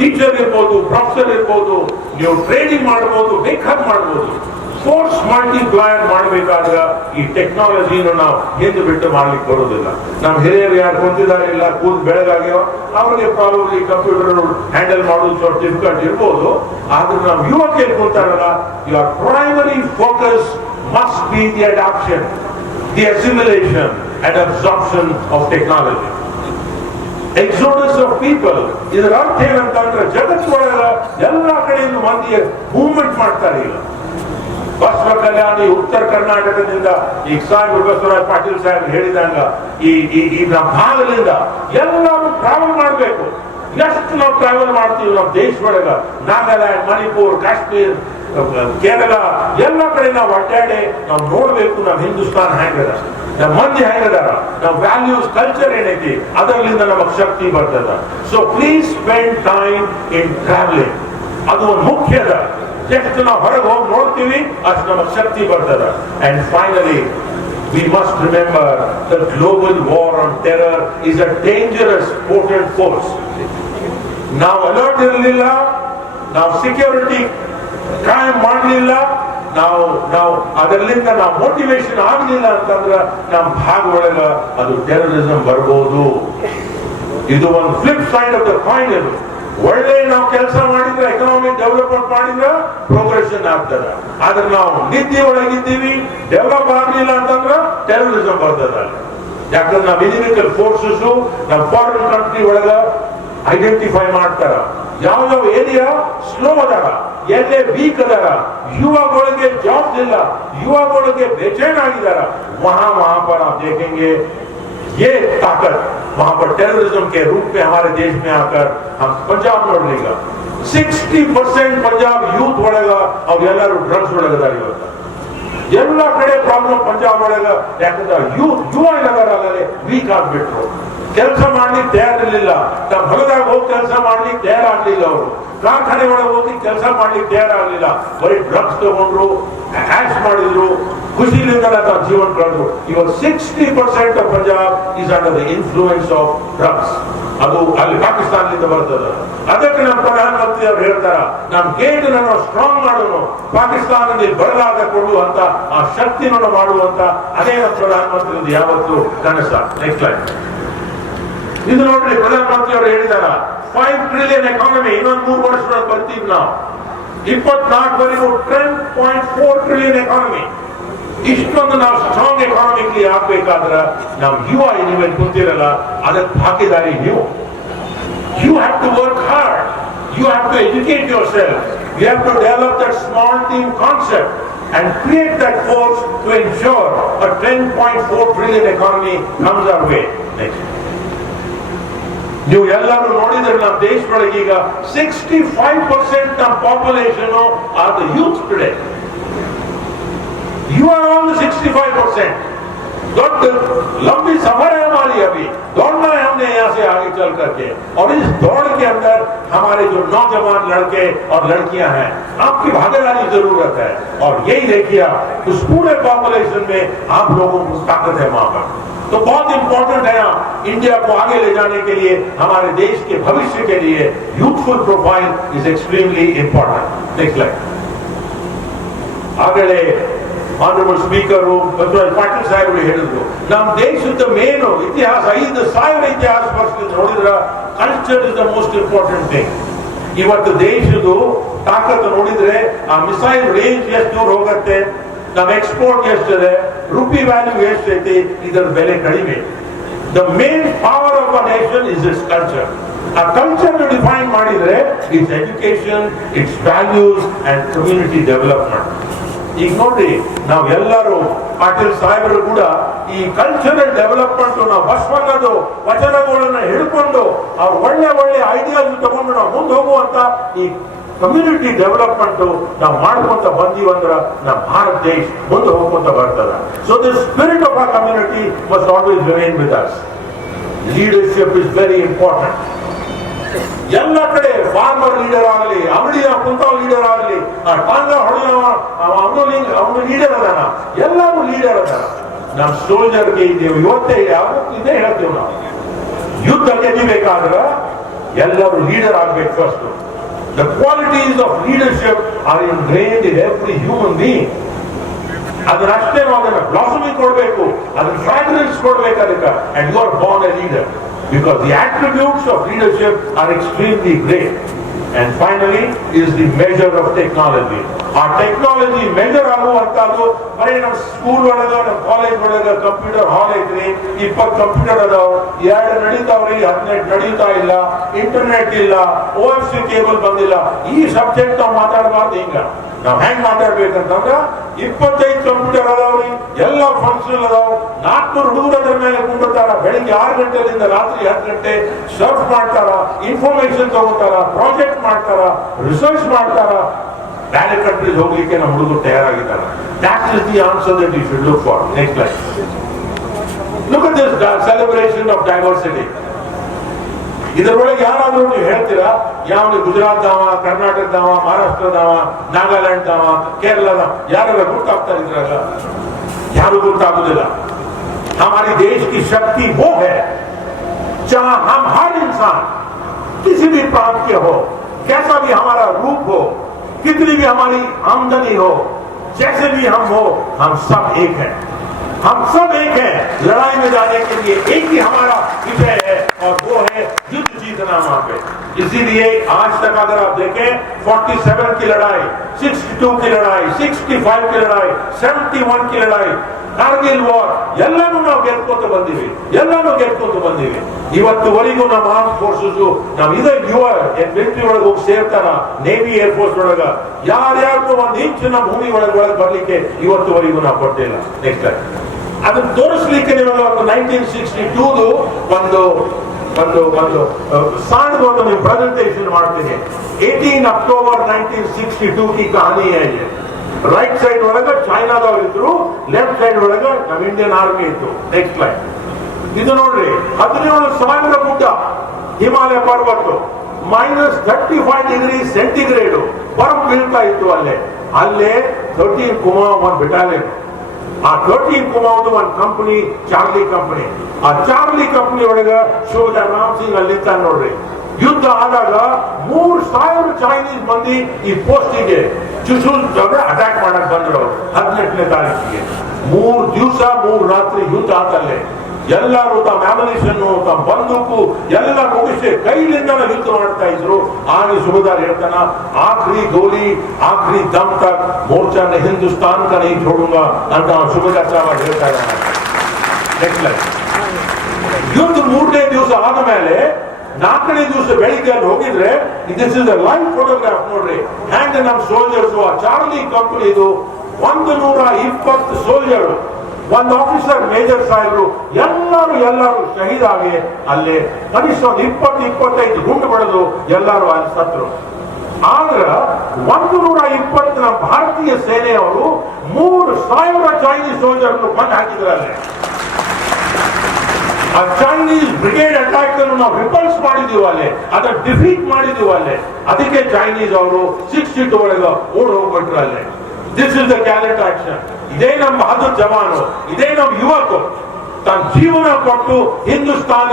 ಟೀಚರ್ ಇರ್ಬೋದು, ಪ್ರೊಫೆಸರ್ ಇರ್ಬೋದು, ನೀವು ಟ್ರೇಡಿಂಗ್ ಮಾಡ್ಬೋದು, ಬೇಕಾದ್ ಮಾಡ್ಬೋದು. ಫೋರ್ಸ್ ಮಲ್ಟಿಪ್ಲೈಯರ್ ಮಾಡಬೇಕಾದ್ರೆ ಈ ಟೆಕ್ನಾಲಜಿನ ನಾವು ಹಿಂದೆ ಬಿಟ್ಟು ಮಾಡ್ಲಿಕ್ಕೆ ಬರೋದಿಲ್ಲ. ನಮ್ಮ ಹಿರಿಯರು ಯಾರು ಹೊಂದಿದ್ದಾರೆ ಇಲ್ಲ, ಕೂದ್ ಬೆಳಗಾಗ್ಯೋ, ಅವ್ರಿಗೆ ಪ್ರಾಬಬ್ಲಿ ಕಂಪ್ಯೂಟರ್ ಹ್ಯಾಂಡಲ್ ಮಾಡೋದು ಸ್ವಲ್ಪ ಡಿಫಿಕಲ್ಟ್ ಇರ್ಬೋದು. ಆದ್ರೆ ನಾವು ಯುವಕರು ಕೂತಾರಲ್ಲ, your primary focus must be the adoption, the assimilation and absorption of technology. Exodus of people. ಇದರ ಅರ್ಥ ಏನಂತಂದ್ರೆ ಜಗತ್ತೊಳಗ ಎಲ್ಲಾ ಕಡೆಯಿಂದ ಮಂದಿ ಮೂವ್ಮೆಂಟ್ ಮಾಡ್ತಾರೆ. ಈಗ ಬಸವ ಕಲ್ಯಾಣಿ ಉತ್ತರ ಕರ್ನಾಟಕದಿಂದ ಈಗ ಸಾಹೇಬ್ ಬಸವರಾಜ್ ಪಾಟೀಲ್ ಸಾಹೇಬ್ ಹೇಳಿದಂಗ ಈ ನಮ್ಮ ಭಾಗದಿಂದ ಎಲ್ಲರೂ ಟ್ರಾವೆಲ್ ಮಾಡಬೇಕು. ಎಷ್ಟು ನಾವು ಟ್ರಾವೆಲ್ ಮಾಡ್ತೀವಿ ನಮ್ಮ ದೇಶ ಒಳಗ, ನಾಗಾಲ್ಯಾಂಡ್, ಮಣಿಪುರ್, ಕಾಶ್ಮೀರ್, ಕೇರಳ ಎಲ್ಲ ಕಡೆ ನಾವು ಅಡ್ಡಾಡಿ ನಾವು ನೋಡ್ಬೇಕು ನಮ್ಮ ಹಿಂದೂಸ್ತಾನ್ ಹೆಂಗದ, ನಮ್ಮ ಮಂದಿ ಹೆಂಗದಾರ, ನಮ್ಮ ವ್ಯಾಲ್ಯೂಸ್ ಕಲ್ಚರ್ ಏನೈತಿ, ಅದರಿಂದ ನಮಗ್ ಶಕ್ತಿ ಬರ್ತದ. So please spend time in travelling. ಅದು ಒಂದು ಮುಖ್ಯದ. ಎಷ್ಟು ನಾವು ಹೊರಗೆ ಹೋಗಿ ನೋಡ್ತೀವಿ ಅಷ್ಟು ನಮಗ್ ಶಕ್ತಿ ಬರ್ತದ. And finally we must remember the global war on terror is a dangerous potent force. ನಾವು ಅಲರ್ಟ್ ಇರಲಿಲ್ಲ, ನಾವು ಸೆಕ್ಯೂರಿಟಿ ಕಾಯಂ ಮಾಡಲಿಲ್ಲ, ನಾವು ಅದರಿಂದ ನಾವು ಮೋಟಿವೇಶನ್ ಆಗಲಿಲ್ಲ ಅಂತಂದ್ರ ನಮ್ಮ ಭಾಗ ಒಳಗ ಅದು ಟೆರರಿಸಂ ಬರ್ಬೋದು. ಇದು ಒಂದು flip side of the coin. ಇದು ಒಳ್ಳೆ ನಾವು ಕೆಲಸ ಮಾಡಿದ್ರೆ, ಎಕನಾಮಿಕ್ ಡೆವಲಪ್ಮೆಂಟ್ ಮಾಡಿದ್ರೆ ಪ್ರೋಗ್ರೆಷನ್ ಆಗ್ತದ. ಆದ್ರೆ ನಾವು ನಿದ್ದೆ ಒಳಗಿದ್ದೀವಿ, ಡೆವಲಪ್ ಆಗ್ಲಿಲ್ಲ ಅಂತಂದ್ರ ಟೆರರಿಸಂ ಬರ್ತದ. ಯಾಕಂದ್ರೆ ನಾವು ಇನಿಮಿಕಲ್ ಫೋರ್ಸಸ್ ನಮ್ಮ ಫಾರಿನ್ ಕಂಟ್ರಿ ಒಳಗ ಐಡೆಂಟಿಫೈ ಮಾಡ್ತಾರ. ಯಾವ ಏರಿಯಾ ಸ್ಲೋ ಅದಾರ, ಎಲ್ಲೇ ವೀಕ್ ಅದಾರ, ಯುವಗಳಿಗೆ ಜಾಬ್ಸ್ ಇಲ್ಲ, ಯುವಗಳಿಗೆ ಬೇಚೈನ್ ಆಗಿದಾರ, वहां पर आप देखेंगे ये ताकत वहां पर टेररिज्म के रूप में हमारे देश में आकर हम पंजाब ನೋಡ್ लेगा 60% पंजाब यूथ ಒಳಗ ಅವರೆಲ್ಲರೂ ಡ್ರಗ್ಸ್ ಒಳಗದಾರ. ಇವತ್ತು ಎಲ್ಲ ಕಡೆ ಪ್ರಾಬ್ಲಮ್ ಪಂಜಾಬ್ ಒಳಗ. ಯಾಕಂದ್ರೆ ಯುವ ಏನಾದಾರಲ್ಲೇ ವೀಕ್ ಆಗ್ಬಿಟ್ರು, ಕೆಲಸ ಮಾಡ್ಲಿಕ್ಕೆ ತಯಾರಿರ್ಲಿಲ್ಲ, ನಮ್ಮ ಹೊಲದಾಗ ಹೋಗಿ ಕೆಲಸ ಮಾಡ್ಲಿಕ್ಕೆ ತಯಾರಾಗ್ಲಿಲ್ಲ, ಅವರು ಕಾರ್ಖಾನೆ ಒಳಗೆ ಹೋಗಿ ಕೆಲಸ ಮಾಡ್ಲಿಕ್ಕೆ ತಯಾರಾಗ್ಲಿಲ್ಲ, ಬರೀ ಡ್ರಗ್ಸ್ ತಗೊಂಡ್ರು, ಹ್ಯಾಶ್ ಮಾಡಿದ್ರು, ಖುಷಿಲಿಂದ ತಾವು ಜೀವನ ಕಳೆದ್ರು. ಇವಾಗ 60% of Punjab is under the influence of drugs. ಅದು ಅಲ್ಲಿ ಪಾಕಿಸ್ತಾನದಿಂದ ಬರ್ತದ. ಅದಕ್ಕೆ ನಮ್ಮ ಪ್ರಧಾನಮಂತ್ರಿ ಅವ್ರು ಹೇಳ್ತಾರ, ನಮ್ಮ ಗೇಟ್ ನಾವು ಸ್ಟ್ರಾಂಗ್ ಮಾಡೋನು, ಪಾಕಿಸ್ತಾನದಲ್ಲಿ ಬರಲಾದ ಕೊಡುವಂತ ಆ ಶಕ್ತಿಯನ್ನು ಮಾಡುವಂತ ಅದೇ ನಮ್ಮ ಪ್ರಧಾನಮಂತ್ರಿ ಯಾವತ್ತು ಕನಸ. ನೆಕ್ಸ್ಟ್ ಲೈನ್ ಇದು ನೋಡ್ರಿ, ಪ್ರಧಾನಮಂತ್ರಿ ಅವರು ಹೇಳಿದಾರ 5 ಟ್ರಿಲಿಯನ್ ಎಕಾನಮಿ ಇನ್ನೊಂದು 3 ವರ್ಷದೊಳಗೆ ಬರ್ತೀವಿ ನಾವು. 24ವರೆಗೂ 10.4 ಟ್ರಿಲಿಯನ್ ಎಕಾನಮಿ. ಇಷ್ಟೊಂದು ನಾವು ಸ್ಟ್ರಾಂಗ್ ಎಕಾನಮಿಕ್ಲಿ ಆಗ್ಬೇಕಾದ್ರ ನಮ್ಮ ಯುವ ಏನಿವೆ ಕುಂತಿರಲ್ಲ, ಅದಕ್ಕೆ ಭಾಗಿದಾರಿ ನೀವು. You have to work hard, you have to educate yourself, you have to develop that small team concept and create that force to ensure a 10.4 trillion economy comes our way. Next. ನೀವು ಎಲ್ಲರೂ ನೋಡಿದ್ರೆ ನಮ್ಮ ದೇಶದೊಳಗೆ ಈಗ 65% ನಮ್ಮ population are the youth today. You are all the 65%. दौड़ लंबी सफर है हमारी, अभी दौड़ना है हमने यहाँ से आगे चल करके. और इस दौड़ के अंदर हमारे जो नौजवान लड़के और लड़कियां हैं, आपकी भागीदारी जरूरत है. और यही देखिए, उस पूरे पॉपुलेशन में आप लोगों को ताकत है वहां पर. तो बहुत इंपॉर्टेंट है यहाँ इंडिया को आगे ले जाने के लिए, हमारे देश के भविष्य के लिए youthful profile is extremely important. Next slide. ಆಗಲೇ ಆನರಬಲ್ ಸ್ಪೀಕರ್ ಬಸವರಾಜ್ ಪಾಟೀಲ್ ಸಾಹೇಬರು ಹೇಳಿದ್ರು, ನಮ್ಮ ದೇಶದ ಮೇನು ಇತಿಹಾಸ 5,000 ಇತಿಹಾಸ ವರ್ಷದಿಂದ ನೋಡಿದ್ರ culture is the most important thing. ಇವತ್ತು ದೇಶದ್ದು ತಾಕತ್ತು ನೋಡಿದ್ರೆ ಆ ಮಿಸೈಲ್ ರೇಂಜ್ ಎಷ್ಟು ದೂರ ಹೋಗುತ್ತೆ, ನಮ್ಮ ಎಕ್ಸ್ಪೋರ್ಟ್ ಎಷ್ಟಿದೆ, ರುಪಿ ವ್ಯಾಲ್ಯೂ ಎಷ್ಟೈತಿ, ಇದರ ಬೆಲೆ ಕಡಿಮೆ. The main power of a nation is it's culture. ಆ ಕಲ್ಚರ್ ಡಿಫೈನ್ ಮಾಡಿದ್ರೆ it's education, it's values and community development. ಈಗ ನೋಡ್ರಿ, ನಾವೆಲ್ಲರೂ ಪಾಟೀಲ್ ಸಾಹೇಬರು ಕೂಡ ಈ ಕಲ್ಚರಲ್ ಡೆವಲಪ್ಮೆಂಟ್ ನಾವು ಬಸವಣ್ಣದು ವಚನಗಳನ್ನ ಹಿಡ್ಕೊಂಡು ಅವ್ರ ಒಳ್ಳೆ ಐಡಿಯಾಸ್ ತಗೊಂಡು ನಾವು ಮುಂದೆ ಹೋಗುವಂತ ಈ ಕಮ್ಯುನಿಟಿ ಡೆವಲಪ್ಮೆಂಟ್ ನಾವು ಮಾಡ್ಕೊಂತ ಬಂದೀವಂದ್ರ ನಮ್ಮ ಭಾರತ ದೇಶ ಮುಂದೆ ಹೋಗ್ಕೊಂತ ಬರ್ತದ. So the spirit of a community must always remain with us. Leadership is very important. ಎಲ್ಲ ಕಡೆ ಫಾರ್ಮರ್ ಲೀಡರ್ ಆಗಲಿ, ಅಂಗಡಿ ಕುಂತಾವ್ ಲೀಡರ್ ಆಗಲಿ, ಟಾಂಗ ಹೊಡೆದವ ಅವನು ಲೀಡರ್ ಅದಾನ, ಎಲ್ಲರೂ ಲೀಡರ್ ಅದಾನ. ನಮ್ಮ ಸೋಲ್ಜರ್ಗೆ ಇದ್ದೇವೆ ಇವತ್ತೇ ಇದೇ ಹೇಳ್ತೇವೆ ನಾವು, ಯುದ್ಧ ಗೆಲ್ಲಬೇಕಾದ್ರೆ ಎಲ್ಲರೂ ಲೀಡರ್ ಆಗ್ಬೇಕು first. The qualities of leadership are ingrained in every human being. ಅದನ್ನ ಅಷ್ಟೇ ಅದನ್ನ ಬ್ಲಾಸಮಿಂಗ್ ಕೊಡ್ಬೇಕು, ಅದನ್ನ ಫ್ರಾಗ್ರೆನ್ಸ್ ಕೊಡ್ಬೇಕು ಅದಕ್ಕೆ. And you are born a leader because the attributes of leadership are extremely great. And finally is the measure of technology. Our technology measure ಆಗುವಂತದ್ದು ಬರೀ ನಮ್ಮ school ಒಳಗ ನಮ್ಮ ಕಾಲೇಜ್ ಒಳಗ ಕಂಪ್ಯೂಟರ್ ಹಾಲ್ ಐತ್ರಿ, 20 ಕಂಪ್ಯೂಟರ್ ಅದಾವ, 2 ನಡೀತಾವ್ರಿ, 18 ನಡೀತಾ ಇಲ್ಲ, ಇಂಟರ್ನೆಟ್ ಇಲ್ಲ, OFC ಕೇಬಲ್ ಬಂದಿಲ್ಲ. ಈ ಸಬ್ಜೆಕ್ಟ್ ನಾವು ಮಾತಾಡಬಾರ್ದು. ಹಿಂಗ ನಾವ್ ಹೆಂಗ್ ಮಾತಾಡ್ಬೇಕಂತಂದ್ರ 25 ಕಂಪ್ಯೂಟರ್ ಅದಾವ್ರಿ, ಎಲ್ಲ ಫಂಕ್ಷನ್ ಅದಾವ, 400 ಹುಡುಗರು ಅದ್ರ ಮೇಲೆ ಕುಂಡಿರ್ತಾರ, ಬೆಳಿಗ್ಗೆ 6 ಗಂಟೆಯಿಂದ ರಾತ್ರಿ 10 ಗಂಟೆ ಸರ್ಚ್ ಮಾಡ್ತಾರ, ಇನ್ಫಾರ್ಮೇಶನ್ ತಗೋತಾರ, ಪ್ರಾಜೆಕ್ಟ್ ಮಾಡ್ತಾರ, ರಿಸರ್ಚ್ ಮಾಡ್ತಾರ. ಬೇರೆ ಕಂಟ್ರೀಸ್ ಹೋಗ್ಲಿಕ್ಕೆ ನಮ್ಮ ಹುಡುಗರು ತಯಾರಾಗಿದ್ದಾರೆ. That is the answer that you should look for. Next slide. Look at this celebration of diversity. ಇದರೊಳಗೆ ಯಾರಾದ್ರೂ ನೀವು ಹೇಳ್ತೀರಾ ಯಾವ ಗುಜರಾತ್ದವ, ಕರ್ನಾಟಕದವ, ಮಹಾರಾಷ್ಟ್ರದವ, ನಾಗಾಲ್ಯಾಂಡ್ದವ, ಕೇರಳದ ಯಾರು ಗುರ್ತಾಗ್ತಾರೆ ಇದ್ರಾಗ? ಯಾರು ಗುರ್ತಾಗುದಿಲ್ಲ. हमारे देश की शक्ति वो है, जहां हम हर इंसान किसी भी प्रांत के हो, कैसा भी हमारा रूप हो, कितनी भी हमारी आमदनी हो, जैसे भी हम हो, हम सब एक हैं. हम सब एक हैं लड़ाई में जाने के लिए. एक ही हमारा विषय है और वो है युद्ध जीतना वहां पे. इसीलिए आज तक अगर आप देखें 47 की लड़ाई, 62 की लड़ाई, 65 की लड़ाई, 71 की लड़ाई, ಕಾರ್ಗಿಲ್ ವಾರ್ ಎಲ್ಲಾನು ನಾವು ಗೆದ್ಕೋತ ಬಂದಿವಿ. ಇವತ್ತುವರೆಗೂ ನಮ್ಮ ಆರ್ಮ್ ಫೋರ್ಸಸ್ ನಾವ್ ಇದೇ ಯುವ ಮಿಲಿಟರಿ ಒಳಗೆ ಹೋಗಿ ಸೇರ್ತಾರ, ನೇವಿ ಏರ್ ಫೋರ್ಸ್ ಒಳಗ ಯಾರ್ಯಾರು ಒಂದ್ ಇಂಚ್ ನಮ್ಮ ಭೂಮಿ ಒಳಗೆ ಬರ್ಲಿಕ್ಕೆ ಇವತ್ತುವರೆಗೂ ನಾವು ಕೊಟ್ಟಿಲ್ಲ. ನೆಕ್ಸ್ಟ್ ಅದನ್ನ ತೋರಿಸ್ಲಿಕ್ಕೆ ನಿಮಗೆ ಒಂದು 1962 ಒಂದು ಸಣ್ಣದೊಂದು ನೀವು ಪ್ರೆಸೆಂಟೇಷನ್ ಮಾಡ್ತೀನಿ. 18 ಅಕ್ಟೋಬರ್ 1962 की कहानी है ये. ರೈಟ್ ಸೈಡ್ ಒಳಗ ಚೈನಾದವ್ರು ಇದ್ರು, ಲೆಫ್ಟ್ ಸೈಡ್ ಒಳಗ ನಮ್ಮ ಇಂಡಿಯನ್ ಆರ್ಮಿ ಇತ್ತು. ನೆಕ್ಸ್ಟ್ ಲೈನ್ ಇದು ನೋಡ್ರಿ, 17,000 ಗುಡ್ಡ, ಹಿಮಾಲಯ ಪರ್ವತ, -35 ಡಿಗ್ರಿ ಸೆಂಟಿಗ್ರೇಡ್ ಬರಫ್ ಬೀಳ್ತಾ ಇತ್ತು. ಅಲ್ಲೇ 13 ಕುಮಾವ್ ಒಂದು ಬೆಟಾಲಿಯನ್. ಆ 13 ಕುಮಾವ್ ಒಂದು ಕಂಪನಿ, ಚಾರ್ಲಿ ಕಂಪನಿ. ಆ ಚಾರ್ಲಿ ಕಂಪನಿ ಒಳಗ ಶೋಜಾ ರಾಮ್ ಸಿಂಗ್ ಅಲ್ಲಿ ನಿಂತ ನೋಡ್ರಿ. ಯುದ್ಧ ಆದಾಗ 3,000 ಚೈನೀಸ್ ಮಂದಿ ಈ ಪೋಸ್ಟಿಗೆ ಅಟ್ಯಾಕ್ ಮಾಡಕ್ ಬಂದ್ರು. 18ನೇ ತಾರೀಕಿಗೆ 3 ದಿವಸ 3 ರಾತ್ರಿ ಯುದ್ಧ ಆತಲ್ಲೇ. ಎಲ್ಲರೂ ತಮ್ಮ ಆಮಿನೇಷನ್, ತಮ್ಮ ಬಂದೂಕು ಎಲ್ಲ ಮುಗಿಸಿ ಕೈಲಿಂದ ಯುದ್ಧ ಮಾಡ್ತಾ ಇದ್ರು. ಆಗ ಸುಬೇದಾರ್ ಹೇಳ್ತಾನ, ಆಖರಿ ಗೋಲಿ ಆಖರಿ ದಮ್ ತಕ್ ಮೋರ್ಚಾ ನೆ ಹಿಂದೂಸ್ತಾನ್ ಕಾ नहीं छोड़ूंगा ಅಂತ ಸುಬೇದಾರ್ ಸಾಹೇಬ್ ಹೇಳ್ತಾ ಇದ್ದಾರೆ. Next line. ಯುದ್ಧ 3ನೇ ದಿವಸ ಆದ್ಮೇಲೆ 4ನೇ ದಿವಸ ಬೆಳಿಗ್ಗೆ ಅಲ್ಲಿ ಹೋಗಿದ್ರೆ, this is a live photograph ನೋಡ್ರಿ. ಹ್ಯಾಂಡ್ ನಮ್ಮ ಸೋಲ್ಜರ್ಸ್, ಆ ಚಾರ್ಲಿ ಕಂಪನಿದು 120 ಸೋಲ್ಜರ್, ಒಂದು ಆಫೀಸರ್, ಮೇಜರ್ ಸಾಹೇಬರು ಎಲ್ಲರೂ ಶಹೀದಾಗಿ ಅಲ್ಲಿ ಕನಿಷ್ಠ 20-25 ಗುಂಡು ಬಡಿದು ಎಲ್ಲರೂ ಅಲ್ಲಿ ಸತ್ರು. ಆದ್ರ 120 ನಮ್ಮ ಭಾರತೀಯ ಸೇನೆಯವರು 3,000 ಚೈನೀಸ್ ಸೋಲ್ಜರ್ ಕೊಂದು ಹಾಕಿದ್ರು ಅಲ್ಲಿ. ಆ ಚೈನೀಸ್ ಬ್ರಿಗೇಡ್ ಅಟ್ಯಾಕ್ ಅನ್ನು ನಾವು ರಿಪಲ್ಸ್ ಮಾಡಿದೀವಿ ಅಲ್ಲೇ, ಅದನ್ನ ಡಿಫೀಟ್ ಮಾಡಿದೀವಿ ಅಲ್ಲೇ. ಅದಕ್ಕೆ ಚೈನೀಸ್ ಅವರು 62 ಒಳಗೆ ಓಡ್ ಹೋಗ್ಬಿಟ್ರು ಅಲ್ಲೇ. This is the gallant action. ಇದೇ ನಮ್ಮ ಬಹದ್ದೂರ್ ಜವಾನು, ಇದೇ ನಮ್ಮ ಯುವಕರು ತನ್ನ ಜೀವನ ಕೊಟ್ಟು ಹಿಂದೂಸ್ತಾನ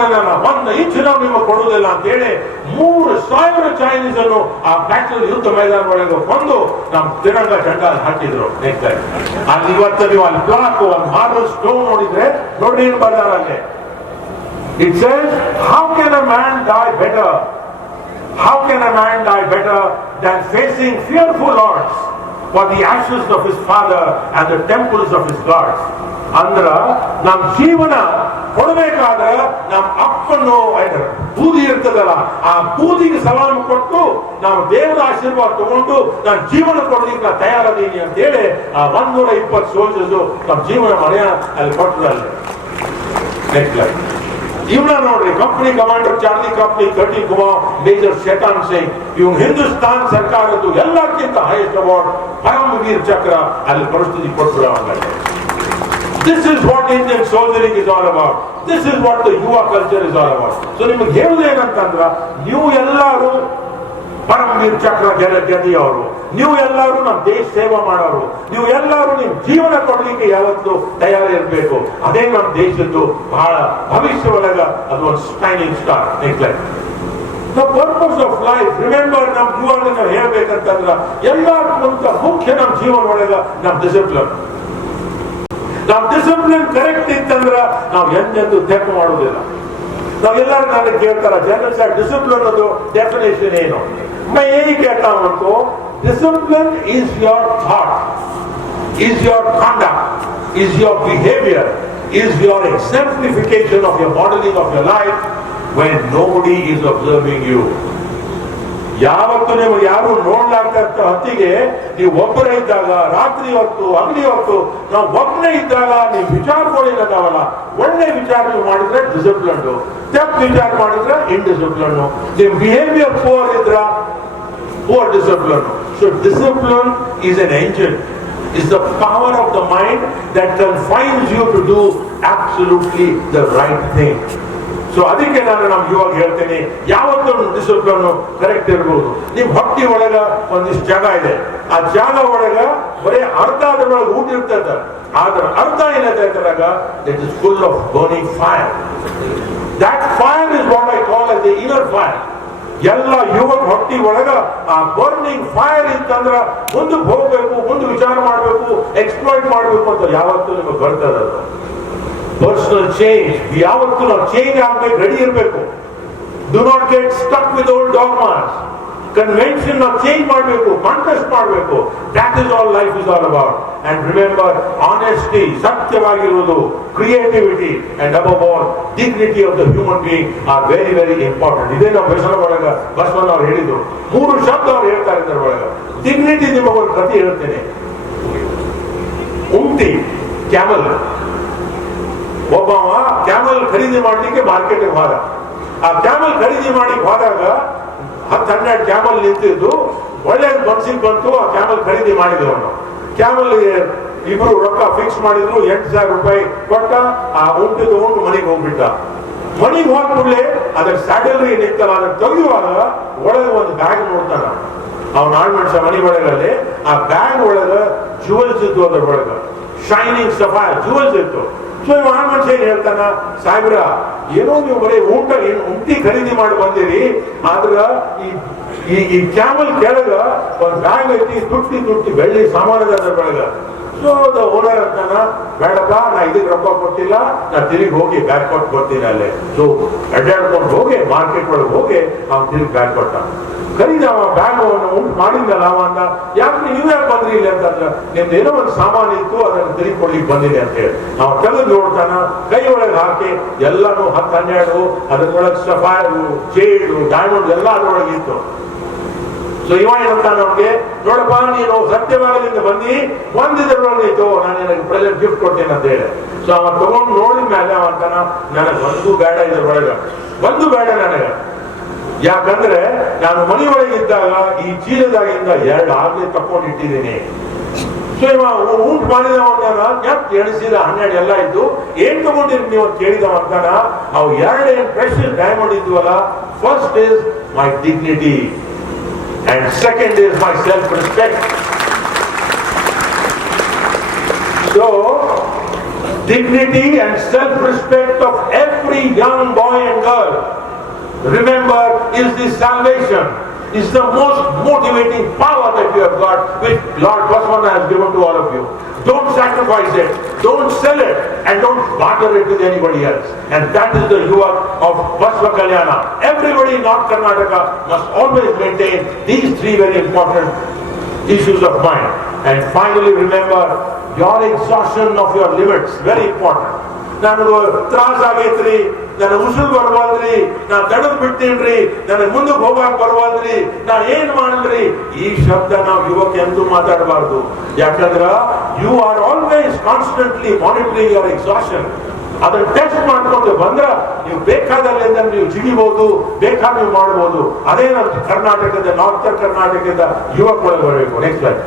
ಒಂದು ಇಂಚು ನಾವು ನಿಮಗೆ ಕೊಡುವುದಿಲ್ಲ ಅಂತ ಹೇಳಿ 3,000 ಚೈನೀಸ್ ಅನ್ನು ಆ ಬ್ಯಾಟಲ್ ಯುದ್ಧ ಮೈದಾನ ಒಳಗೆ ಕೊಂದು ನಮ್ಮ ತಿರಂಗ ಜೆಂಡಾ ಹಾಕಿದ್ರು. ಅಲ್ಲಿ ಇವತ್ತು ನೀವು ಅಲ್ಲಿ ಬ್ಲಾಕ್ ಒಂದು ಮಾರ್ಬಲ್ ಸ್ಟೋನ್ ನೋಡಿದ್ರೆ ನೋಡಿ ಏನ್ ಬರ್ದಾರ ಅಲ್ಲಿ. It says, how can a man die better? How can a man die better than facing fearful odds for the ashes of his father and the temples of his gods? ಅಂದ್ರ ನಮ್ ಜೀವನ ಕೊಡಬೇಕಾದ್ರೆ ನಮ್ಮ ಅಪ್ಪನ್ನು ಬೂದಿ ಇರ್ತದಲ್ಲ, ಆ ಬೂದಿಗೆ ಸಲಾಮ್ ಕೊಟ್ಟು ನಾವು ದೇವರ ಆಶೀರ್ವಾದ ತಗೊಂಡು ನಾನು ಜೀವನ ಕೊಡ್ಲಿಕ್ಕೆ ನಾನು ತಯಾರದೀನಿ ಅಂತ ಹೇಳಿ ಆ 120 ಸೋಲ್ಜರ್ಸ್ ನಮ್ಮ ಜೀವನ ಮನೆಯ ಅಲ್ಲಿ ಕೊಟ್ಟರಲ್ಲಿ. Next line. ಇವನ ನೋಡ್ರಿ, company commander Charlie company 13 Kumar, major Shaitan Singh. ಇವ್ನು ಹಿಂದೂಸ್ತಾನ್ ಸರ್ಕಾರದ್ದು ಎಲ್ಲಕ್ಕಿಂತ ಹೈಯೆಸ್ಟ್ ಅವಾರ್ಡ್ ಪರಮವೀರ್ ಚಕ್ರ ಅಲ್ಲಿ ಪರಿಸ್ಥಿತಿ ಕೊಟ್ಟರು. This is what Indian soldiering is all about. This is what the Yuva culture is all about. So ನಿಮಗೆ ಹೇಳುವುದೇನಂತಂದ್ರ, ನೀವು ಎಲ್ಲರೂ ಪರಮವೀರ್ ಚಕ್ರ ಗೆದಿಯವರು, ನೀವು ಎಲ್ಲರೂ ನಮ್ಮ ದೇಶ ಸೇವೆ ಮಾಡೋರು, ನೀವು ಎಲ್ಲರೂ ನಿಮ್ ಜೀವನ ಕೊಡ್ಲಿಕ್ಕೆ ಯಾವತ್ತು ತಯಾರಿರ್ಬೇಕು. ಅದೇ ನಮ್ಮ ದೇಶದ್ದು ಬಹಳ ಭವಿಷ್ಯ ಒಳಗ ಅದು ಒಂದು staining star. The purpose of life, remember, ನಮ್ಮ ಜೀವನ ನಾವು ಹೇಳ್ಬೇಕಂತಂದ್ರ ಎಲ್ಲಕ್ಕಿಂತ ಮುಖ್ಯ ನಮ್ಮ ಜೀವನ ಒಳಗ ನಮ್ಮ ಡಿಸಿಪ್ಲಿನ್. ನಾವು ಡಿಸಿಪ್ಲಿನ್ ಕರೆಕ್ಟ್ ಇತ್ತಂದ್ರ ನಾವು ಎಂದೆಂದು ತೆಪ್ಪು ಮಾಡೋದಿಲ್ಲ. ನಾವೆಲ್ಲರೂ ನನಗೆ ಕೇಳ್ತಾರ, ಜನರಲ್ ಸರ್ ಡಿಸಿಪ್ಲಿನ್ ಅದು ಡೆಫಿನೇಷನ್ ಏನು? मैं यही कहता हूं उनको, discipline is your thought, is your conduct, is your behaviour, is your exemplification of your modeling of your life when nobody is observing you. ಯಾವತ್ತು ನಿಮಗೆ ಯಾರು ನೋಡ್ಲಾಗ್ತಾ ಹೊತ್ತಿಗೆ ನೀವು ಒಬ್ಬರೇ ಇದ್ದಾಗ, ರಾತ್ರಿ ಹೊತ್ತು ಹಗಲಿ ಹೊತ್ತು ನಾವು ಒಬ್ಬನೇ ಇದ್ದಾಗ ನೀವು ವಿಚಾರಗಳಿಲ್ಲದಾವಲ್ಲ, ಒಳ್ಳೆ ವಿಚಾರ ನೀವು ಮಾಡಿದ್ರೆ ಡಿಸಿಪ್ಲಿನ್, ತಪ್ಪು ವಿಚಾರ ಮಾಡಿದ್ರೆ ಇನ್ಡಿಸಿಪ್ಲಿನ್. ನಿಮ್ ಬಿಹೇವಿಯರ್ ಪೂರ್ ಇದ್ರ poor discipline. So discipline is N engine, is the power of the mind that confines you to do absolutely the right thing. So ಅದಕ್ಕೆ ನಾನು ನಮ್ಗೆ ಇವಾಗ ಹೇಳ್ತೇನೆ, ಯಾವತ್ತೂ ಡಿಸಿಪ್ಲಿನ್ ಕರೆಕ್ಟ್ ಇರ್ಬೋದು. ನಿಮ್ ಹೊಟ್ಟಿ ಒಳಗ ಒಂದಿಷ್ಟು ಜಾಗ ಇದೆ, ಆ ಜಾಗ ಒಳಗ ಬರೀ ಅರ್ಧ ಅದರೊಳಗೆ ಊಟ ಇರ್ತದೆ, ಆದ್ರ ಅರ್ಧ ಏನಂತಾಗ it is full of burning fire. That fire is what I call as the inner fire. ಎಲ್ಲ ಯುವಕ ಹೊಟ್ಟಿ ಒಳಗ ಆ ಬರ್ನಿಂಗ್ ಫೈರ್ ಇತ್ತಂದ್ರ ಮುಂದಕ್ಕೆ ಹೋಗ್ಬೇಕು, ಮುಂದೆ ವಿಚಾರ ಮಾಡ್ಬೇಕು, ಎಕ್ಸ್ಪ್ಲಾಯ್ಟ್ ಮಾಡ್ಬೇಕು ಅಂತ ಯಾವತ್ತೂ ನಿಮಗೆ ಬರ್ತದ. ಪರ್ಸನಲ್ ಚೇಂಜ್, ಯಾವತ್ತೂ ನಾವು ಚೇಂಜ್ ಆಗ್ಬೇಕು, ರೆಡಿ ಇರಬೇಕು. Do not get stuck with old dogmas. Convention ನಾವು ಚೇಂಜ್ ಮಾಡಬೇಕು, ಕಾಂಟೆಸ್ಟ್ ಮಾಡಬೇಕು. That is all life is all about. And remember, honesty, ಸತ್ಯವಾಗಿರುವುದು, creativity and above all dignity of the human being are very very important. ಇದೇ ನಾವು ವ್ಯಸನ ಒಳಗ ಬಸವಣ್ಣ ಅವ್ರು ಹೇಳಿದ್ರು, 3 ಶಬ್ದ ಅವ್ರು ಹೇಳ್ತಾರೆ ಇದರ ಒಳಗ. ಡಿಗ್ನಿಟಿ, ನಿಮಗೊಂದು ಕಥೆ ಹೇಳ್ತೇನೆ. ಉಂಟಿ ಕ್ಯಾಮಲ್, ಒಬ್ಬವ ಕ್ಯಾಮಲ್ ಖರೀದಿ ಮಾಡ್ಲಿಕ್ಕೆ ಮಾರ್ಕೆಟ್ಗೆ ಹೋದ. ಆ ಕ್ಯಾಮಲ್ ಖರೀದಿ ಮಾಡಿ ಹೋದಾಗ 10-12 ಕ್ಯಾಮಲ್ ನಿಂತಿದ್ದು, ಒಳ್ಳೆ ಮನ್ಸಿಗೆ ಬಂತು. ಆ ಕ್ಯಾಮಲ್ ಖರೀದಿ ಮಾಡಿದ್ರು. ಅವನು ಕ್ಯಾಮಲ್ ಇಬ್ರು ರೊಕ್ಕ ಫಿಕ್ಸ್ ಮಾಡಿದ್ರು, 8,000 ರೂಪಾಯಿ ಕೊಟ್ಟ. ಆ ಉಂಟು ತಗೊಂಡು ಮನೆಗೆ ಹೋಗ್ಬಿಟ್ಟ. ಮನೆಗೆ ಹೋದ ಕೂಡಲೇ ಅದರ ಸ್ಯಾಡಲ್ರಿ ನಿಂತಲ್ಲ, ಅದನ್ನ ತೆಗೆಯುವಾಗ ಒಳಗೆ ಒಂದು ಬ್ಯಾಗ್ ನೋಡ್ತಾನ. ಅವ್ನ ಆಳ್ಮನ್ಸ ಮನೆ ಒಳಗಲ್ಲಿ ಆ ಬ್ಯಾಗ್ ಒಳಗ ಜುವೆಲ್ಸ್ ಇದ್ದು, ಅದ್ರ ಒಳಗ ಶೈನಿಂಗ್ ಸಫೈರ್ ಜುವೆಲ್ಸ್ ಇತ್ತು. ಸೊ ಇವ ಆಳ್ಮನ್ಸ ಏನ್ ಹೇಳ್ತಾನ, ಸಾಹೇಬ್ರ ಏನೋ ನೀವು ಬರೀ ಉಂಟಿ ಖರೀದಿ ಮಾಡಿ ಬಂದಿರಿ, ಆದ್ರ ಈ ಕ್ಯಾಮಲ್ ಕೆಳಗ ಒಂದು ಬ್ಯಾಗ್ ಐತಿ, ತುಟ್ಟಿ ಬೆಳ್ಳಿ ಸಾಮಾನದ ಅದ್ರ ಒಳಗ. ಸೊ ದ ಓನರ್ ಅಂತಾನ, ಬೇಡಪ್ಪ ನಾ ಇದಕ್ಕೆ ರೊಕ್ಕ ಕೊಟ್ಟಿಲ್ಲ, ನಾ ತಿರುಗಿ ಹೋಗಿ ಬ್ಯಾಗ್ ಕೊಟ್ಟು ಬರ್ತೀನಿ ಅಲ್ಲೇ. ಸೊ ಅಡ್ಡಾಡ್ಕೊಂಡು ಹೋಗಿ ಮಾರ್ಕೆಟ್ ಒಳಗೆ ಹೋಗಿ ಅವ್ನು ತಿರುಗಿ ಬ್ಯಾಗ್ ಕೊಟ್ಟ. ಖರೀದ ಅವ ಬ್ಯಾಗ್ ಉಂಟು ಮಾಡಿದ್ದಲ್ಲ. ಅವ ಅಂದ, ಯಾಕೆ ನೀವು ಯಾಕೆ ಬಂದ್ರಿ ಇಲ್ಲಿ ಅಂತಂದ್ರ, ನಿಮ್ದು ಏನೋ ಒಂದು ಸಾಮಾನು ಇತ್ತು, ಅದನ್ನು ತಿರುಗಿ ಕೊಡ್ಲಿಕ್ಕೆ ಬಂದಿದೆ ಅಂತ ಹೇಳಿ. ನಾವು ತೆಗೆದು ನೋಡ್ತಾನ, ಕೈ ಒಳಗೆ ಹಾಕಿ ಎಲ್ಲಾನು 10-12 ಅದ್ರೊಳಗೆ ಸಫೈರು, ಜೇಡು, ಡೈಮಂಡ್ ಎಲ್ಲ ಅದ್ರೊಳಗೆ ಇತ್ತು. ಸೊ ಇವ ಏನಂತಾನ ಅವ್ನಿಗೆ, ನೋಡಪ್ಪ ನೀನು ಸತ್ಯವಾಗಲಿಂದ ಬಂದಿ, ಒಂದಿದ್ರೊಳಗೆ ಇತ್ತು, ನಾನು ನಿನಗೆ ಪ್ರೆಸೆಂಟ್ ಗಿಫ್ಟ್ ಕೊಡ್ತೇನೆ ಅಂತ ಹೇಳಿ. ಸೊ ಅವ ತಗೊಂಡು ನೋಡಿದ ಮೇಲೆ ಅವ ಅಂತಾನ, ನನಗೆ ಒಂದು ಬೇಡ, ಇದ್ರೊಳಗೆ ಒಂದು ಬೇಡ ನನಗೆ. ಯಾಕಂದ್ರೆ ನಾನು ಮನೆಯೊಳಗೆ ಇದ್ದಾಗ ಈ ಚೀಲದಾಗಿಂದ 2 ಆಗ್ಲೇ ತಕೊಂಡಿಟ್ಟಿದ್ದೀನಿ. ಸೊ ಇವ ಊಟ ಮಾಡಿದವಂತಾನ, ಎಣಿಸಿದ 12 ಎಲ್ಲ ಇದ್ದು, ಏನ್ ತಗೊಂಡಿರಿ ನೀವು ಅಂತ ಕೇಳಿದವ ಅಂತಾನ. ಅವು 2 ಏನ್ ಪ್ರೆಷರ್ ಡೈಮಂಡ್ ಇದ್ವಲ್ಲ, first is my dignity and second is my self-respect. So dignity and self-respect of every young boy and girl, remember, is the salvation, is the most motivating power that you have got, which Lord Basavana has given to all of you. Don't sacrifice it, don't sell it, and don't barter it with anybody else. And that is the yuva of Basava Kalyana. Everybody in North Karnataka must always maintain these 3 very important issues of mind. And finally, remember, your exhaustion of your limits, very important. ನನಗೆ ತ್ರಾಸ ಆಗೈತ್ರಿ, ನನಗೆ ಉಸಿರು ಬರವಲ್ರಿ, ನಾ ತಡೆದು ಬಿಡ್ತೀನ್ರಿ, ನನಗೆ ಮುಂದಕ್ಕೆ ಹೋಗಕ್ ಬರವಲ್ರಿ, ನಾ ಏನ್ ಮಾಡಲ್ರಿ, ಈ ಶಬ್ದ ನಾವು ಯುವಕ ಎಂದು ಮಾತಾಡಬಾರ್ದು. ಯಾಕಂದ್ರ you are always constantly monitoring your exhaustion. ಅದನ್ನ ಟೆಸ್ಟ್ ಮಾಡ್ಕೊಂಡು ಬಂದ್ರ ನೀವು ಬೇಕಾದಲ್ಲಿಂದ ನೀವು ಜಿಗಿಬಹುದು, ಬೇಕಾದ ನೀವು ಮಾಡಬಹುದು. ಅದೇ ನಮ್ಮ ಕರ್ನಾಟಕದ, ನಾರ್ತರ್ ಕರ್ನಾಟಕದ ಯುವಕರು ಬರಬೇಕು. Next line.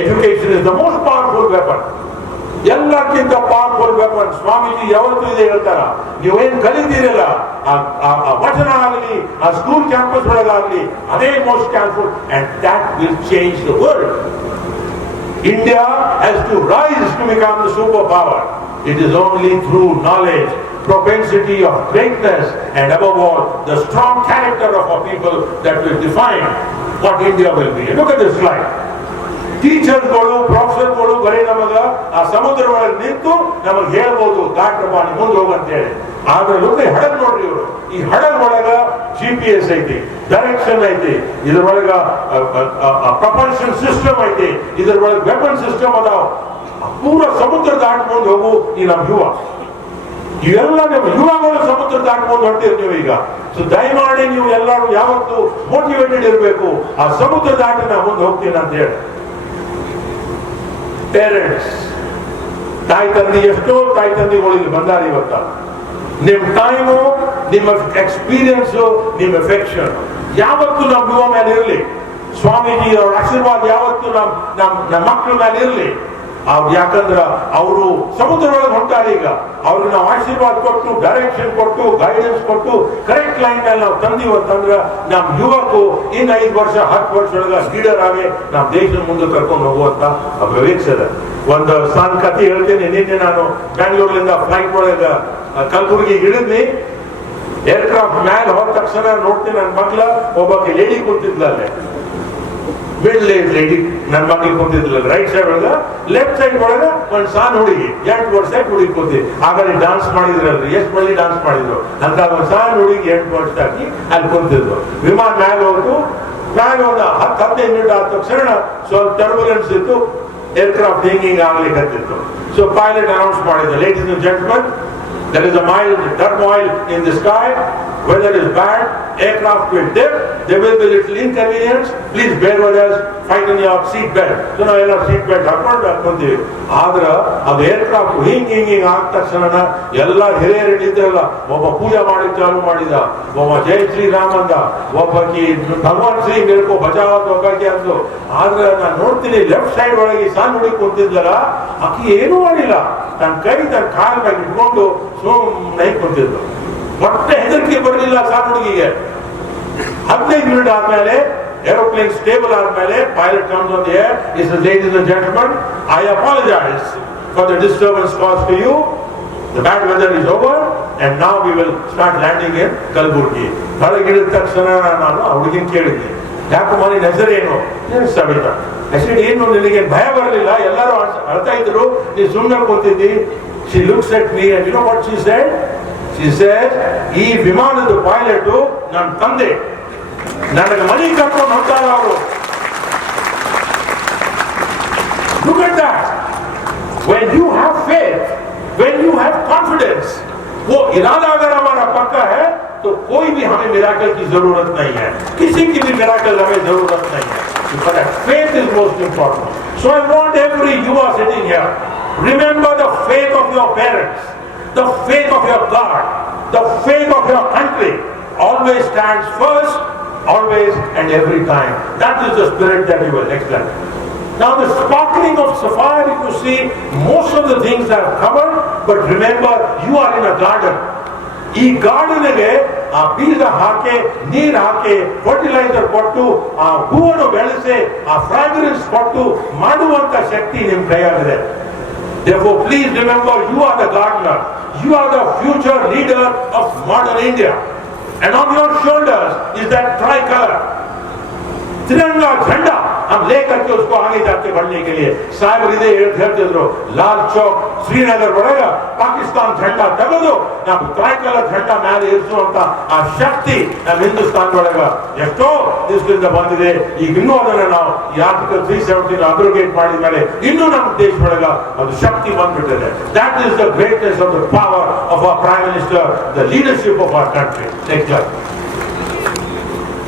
Education is the most powerful weapon. ಎಲ್ಲಕ್ಕಿಂತ ಪವರ್ಫುಲ್ ವೆಪನ್. ಸ್ವಾಮೀಜಿ ಯಾವತ್ತೂ ಇದೆ ಹೇಳ್ತಾರ, ನೀವೇನ್ ಕಲಿತೀರಲ್ಲ, ಆ ವಚನ ಆಗಲಿ, ಆ ಸ್ಕೂಲ್ ಕ್ಯಾಂಪಸ್ ಒಳಗಾಗಲಿ, ಅದೇ most powerful, and that will change the world. India has to rise to become the superpower. It is only through knowledge, propensity of greatness, and above all, the strong character of our people that will define what India will be. Look at this slide. ಟೀಚರ್ಗಳು, ಪ್ರೊಫೆಸರ್ಗಳು ಬರೀ ನಮಗ ಆ ಸಮುದ್ರ ಒಳಗೆ ನಿಂತು ನಮಗೆ ಹೇಳ್ಬೋದು, ದಾಟ್ರಪ್ಪ ಮುಂದೆ ಹೋಗಂತೇಳಿ. ಆದ್ರೆ ಜೊತೆ ಹಡಗ್ ನೋಡ್ರಿ ಇವರು, ಈ ಹಡಗ್ ಒಳಗ GPS ಐತಿ, ಡೈರೆಕ್ಷನ್ ಐತಿ, ಇದ್ರೊಳಗ ಪ್ರಪಲ್ಷನ್ ಸಿಸ್ಟಮ್ ಐತಿ, ಇದ್ರೊಳಗ ವೆಪನ್ ಸಿಸ್ಟಮ್ ಅದಾವ. ಪೂರ ಸಮುದ್ರ ದಾಟ್ಕೊಂಡು ಹೋಗು ಈ ನಮ್ ಯುವ, ಇವೆಲ್ಲ ನೀವು ಯುವಗಳು ಸಮುದ್ರ ದಾಟ್ಕೊಂಡು ಹೊರಟಿರಿ ನೀವು ಈಗ. ಸೊ ದಯಮಾಡಿ ನೀವು ಎಲ್ಲರೂ ಯಾವತ್ತು ಮೋಟಿವೇಟೆಡ್ ಇರಬೇಕು, ಆ ಸಮುದ್ರ ದಾಟಿ ನಾ ಮುಂದೆ ಹೋಗ್ತೀನಿ ಅಂತ ಹೇಳಿ. ಪೇರೆಂಟ್ಸ್, ತಾಯಿ ತಂದೆ, ಎಷ್ಟೋ ತಾಯಿ ತಂದೆಗಳು ಇಲ್ಲಿ ಬಂದಾರ ಇವತ್ತ. ನಿಮ್ ಟೈಮು, ನಿಮ್ಮ ಎಕ್ಸ್ಪೀರಿಯನ್ಸ್, ನಿಮ್ಮ ಎಫೆಕ್ಷನ್ ಯಾವತ್ತು ನಮ್ಮ ಯುವ ಮೇಲೆ ಇರಲಿ. ಸ್ವಾಮೀಜಿ ಅವರ ಆಶೀರ್ವಾದ ಯಾವತ್ತು ನಮ್ಮ ಮಕ್ಕಳ ಮೇಲೆ ಇರಲಿ. ಯಾಕಂದ್ರ ಅವರು ಸಮುದ್ರ ಒಳಗೆ ಹೊಂಟಾರೆ ಈಗ. ಅವ್ರಿಗೆ ನಾವು ಆಶೀರ್ವಾದ ಕೊಟ್ಟು, ಡೈರೆಕ್ಷನ್ ಕೊಟ್ಟು, ಗೈಡೆನ್ಸ್ ಕೊಟ್ಟು ಕರೆಕ್ಟ್ ಲೈನ್ ಮೇಲೆ ನಾವು ತಂದೀವಿ ಅಂತಂದ್ರ ನಮ್ ಯುವಕು ಇನ್ನು 5 ವರ್ಷ 10 ವರ್ಷ ಒಳಗ ಲೀಡರ್ ಆಗಿ ನಮ್ಮ ದೇಶದ ಮುಂದೆ ಕರ್ಕೊಂಡು ಹೋಗುವಂತ ವಿವೇಕ್ಸದ ಒಂದು ಸಣ್ಣ ಕಥೆ ಹೇಳ್ತೇನೆ. ನಿನ್ನೆ ನಾನು ಬೆಂಗಳೂರಿನಿಂದ ಫ್ಲೈಟ್ ಒಳಗ ಕಲಬುರಗಿ ಇಳಿದ್ನಿ. ಏರ್ಕ್ರಾಫ್ಟ್ ಮ್ಯಾಲ ಹೋದ ತಕ್ಷಣ ನೋಡ್ತೀನಿ ನನ್ನ ಮಗ್ಳ ಒಬ್ಬಕ್ಕೆ ಲೇಡಿ ಕುಂತಿದ್ಲಲ್ಲೇ, ಮಿಡ್ಲ್ ಏಜ್ ಲೇಡಿ ನನ್ನ ಮಗಳಿಗೆ ಕುಂತಿದ್ಲ ರೈಟ್ ಸೈಡ್ ಒಳಗ. ಲೆಫ್ಟ್ ಸೈಡ್ ಒಳಗ ಒಂದ್ ಸಣ್ಣ ಹುಡುಗಿ, 8 ವರ್ಷ ಹುಡುಗಿ ಕುಂತಿ. ಆಗಲೇ ಡಾನ್ಸ್ ಮಾಡಿದ್ರಲ್ರಿ, ಎಷ್ಟು ಮಂದಿ ಡಾನ್ಸ್ ಮಾಡಿದ್ರು ಅಂತ. ಒಂದ್ ಸಣ್ಣ ಹುಡುಗಿ 8 ವರ್ಷ ಹಾಕಿ ಅಲ್ಲಿ ಕುಂತಿದ್ರು. ವಿಮಾನ ಮ್ಯಾಲ ಹೋಗ್ತು. ಮ್ಯಾಲ ಒಂದು 10-15 ಮಿನಿಟ್ ಆದ ತಕ್ಷಣ ಸ್ವಲ್ಪ ಟರ್ಬುಲೆನ್ಸ್ ಇತ್ತು, ಏರ್ಕ್ರಾಫ್ಟ್ ಹಿಂಗಿಂಗ್ ಆಗ್ಲಿಕ್ಕೆ ಹತ್ತಿತ್ತು. ಸೊ ಪೈಲಟ್ ಅನೌನ್ಸ್ ಮಾಡಿದ್ರು, ladies and gentlemen, there is a mild turmoil in the sky. Weather is bad, aircraft will dip, there will be little inconvenience, please bear with us, fasten your seat belt. So ನಾವೆಲ್ಲ seat belt ಹಾಕೊಂತೀವಿ. ಆದ್ರ ಅದು aircraft ಹಿಂಗ್ ಆದ ತಕ್ಷಣ ಎಲ್ಲ ಹಿರಿಯರು ಇದ್ರಲ್ಲ, ಒಬ್ಬ ಪೂಜೆ ಮಾಡಿ ಚಾಲು ಮಾಡಿದ, ಒಬ್ಬ ಜೈ ಶ್ರೀರಾಮ್ ಅಂದ, ಒಬ್ಬಕಿ ಭಗವಾನ್ ಶ್ರೀ ಮೇಲ್ಕೋ ಬಚಾವತ್ ಒಬ್ಬಾಕಿ ಅಂದು. ಆದ್ರೆ ನಾನು ನೋಡ್ತೀನಿ ಲೆಫ್ಟ್ ಸೈಡ್ ಒಳಗೆ ಸಣ್ಣ ಹುಡುಗಿ ಕುಂತಿದ್ಲಲ್ಲ, ಆಕಿ ಏನೂ ಮಾಡಿಲ್ಲ, ತನ್ನ ಕೈ ತನ್ನ ಕಾಲ್ ಮ್ಯಾಗ ಇಟ್ಕೊಂಡು ಸುಮ್ಮನೆ ಕುಂತಿದ್ಲು. ಮತ್ತೆ ಹೆದರಿಕೆ ಬರಲಿಲ್ಲ ಸಣ್ಣ ಹುಡುಗಿಗೆ. 15 ಮಿನಿಟ್ ಆದ್ಮೇಲೆ ಏರೋಪ್ಲೇನ್ ಸ್ಟೇಬಲ್ ಆದ್ಮೇಲೆ pilot comes on the air. He says, ladies and gentlemen, I apologize for the disturbance caused to you. The bad weather is over and now we will start landing in Kalburgi. ಹೊರಗಿಳಿದ ತಕ್ಷಣ ನಾನು ಆ ಹುಡುಗಿನ ಕೇಳಿದ್ದೆ, ಯಾಕೆ ಮನೆ ಹೆಸರೇನು? ಸವಿತಾ. ಹೆಸರು ಏನು? ನಿನಗೆ ಭಯ ಬರಲಿಲ್ಲ? ಎಲ್ಲರೂ ಅಳ್ತಾ ಇದ್ರು, ನೀ ಸುಮ್ಮನೆ ಕೂತಿದ್ದಿ. She looks at me and you know what she said? She said, ಈ ವಿಮಾನದ ಪೈಲಟ್ ನನ್ನ ತಂದೆ, ನನಗೆ ಮನೆ ಕರ್ಕೊಂಡು ಹೋಗ್ತಾರೆ ಅವರು. Look at that. When you have faith, when you have confidence, वो इरादा अगर हमारा पक्का है तो कोई भी हमें मिराकल की जरूरत नहीं है, किसी की भी मिराकल हमें जरूरत नहीं है. But faith is most important. So I want every Yuva sitting here, remember the faith of your parents, the faith of your God, the faith of your country always stands first, always and every time. That is the spirit that you will excel. Now the sparkling of sapphire, you see, most of the things are covered, but remember you are in a garden. ಈ ಗಾರ್ಡನ್ಗೆ ಆ ಬೀಜ ಹಾಕಿ, ನೀರು ಹಾಕಿ, fertiliser ಕೊಟ್ಟು, ಆ ಹೂವನ್ನು ಬೆಳೆಸಿ, ಆ fragrance ಕೊಟ್ಟು ಮಾಡುವಂತ ಶಕ್ತಿ ನಿಮ್ಮ ಕೈಯಾಗಿದೆ. Therefore, please remember, you are the gardener. You are the future leader of modern India. And on your shoulders is that tricolor. तिरंगा झंडा हम लेकर के उसको आगे जाके बढ़ने के लिए साहब इधे ಹೇಳ್ತಿದ್ರು, लाल चौक श्रीनगर ಒಳಗ ಪಾಕಿಸ್ತಾನ झंडा ತೆಗೆದು ನಾವು ಟ್ರೈಕಲರ್ झंडा ಮೇಲೆ ಇರಿಸುವಂತ ಆ ಶಕ್ತಿ ನಮ್ಮ ಹಿಂದೂಸ್ತಾನ ಒಳಗ ಎಷ್ಟೋ ದಿವಸದಿಂದ ಬಂದಿದೆ. ಈಗ ಇನ್ನೂ ಅದನ್ನ ನಾವು ಈ ಆರ್ಟಿಕಲ್ 370 ಅಬ್ರೋಗೇಟ್ ಮಾಡಿದ ಮೇಲೆ ಇನ್ನೂ ನಮ್ಮ ದೇಶ ಒಳಗ ಅದು ಶಕ್ತಿ ಬಂದ್ಬಿಟ್ಟಿದೆ. That is the greatness of the power of our Prime Minister, the leadership of our country. Next slide.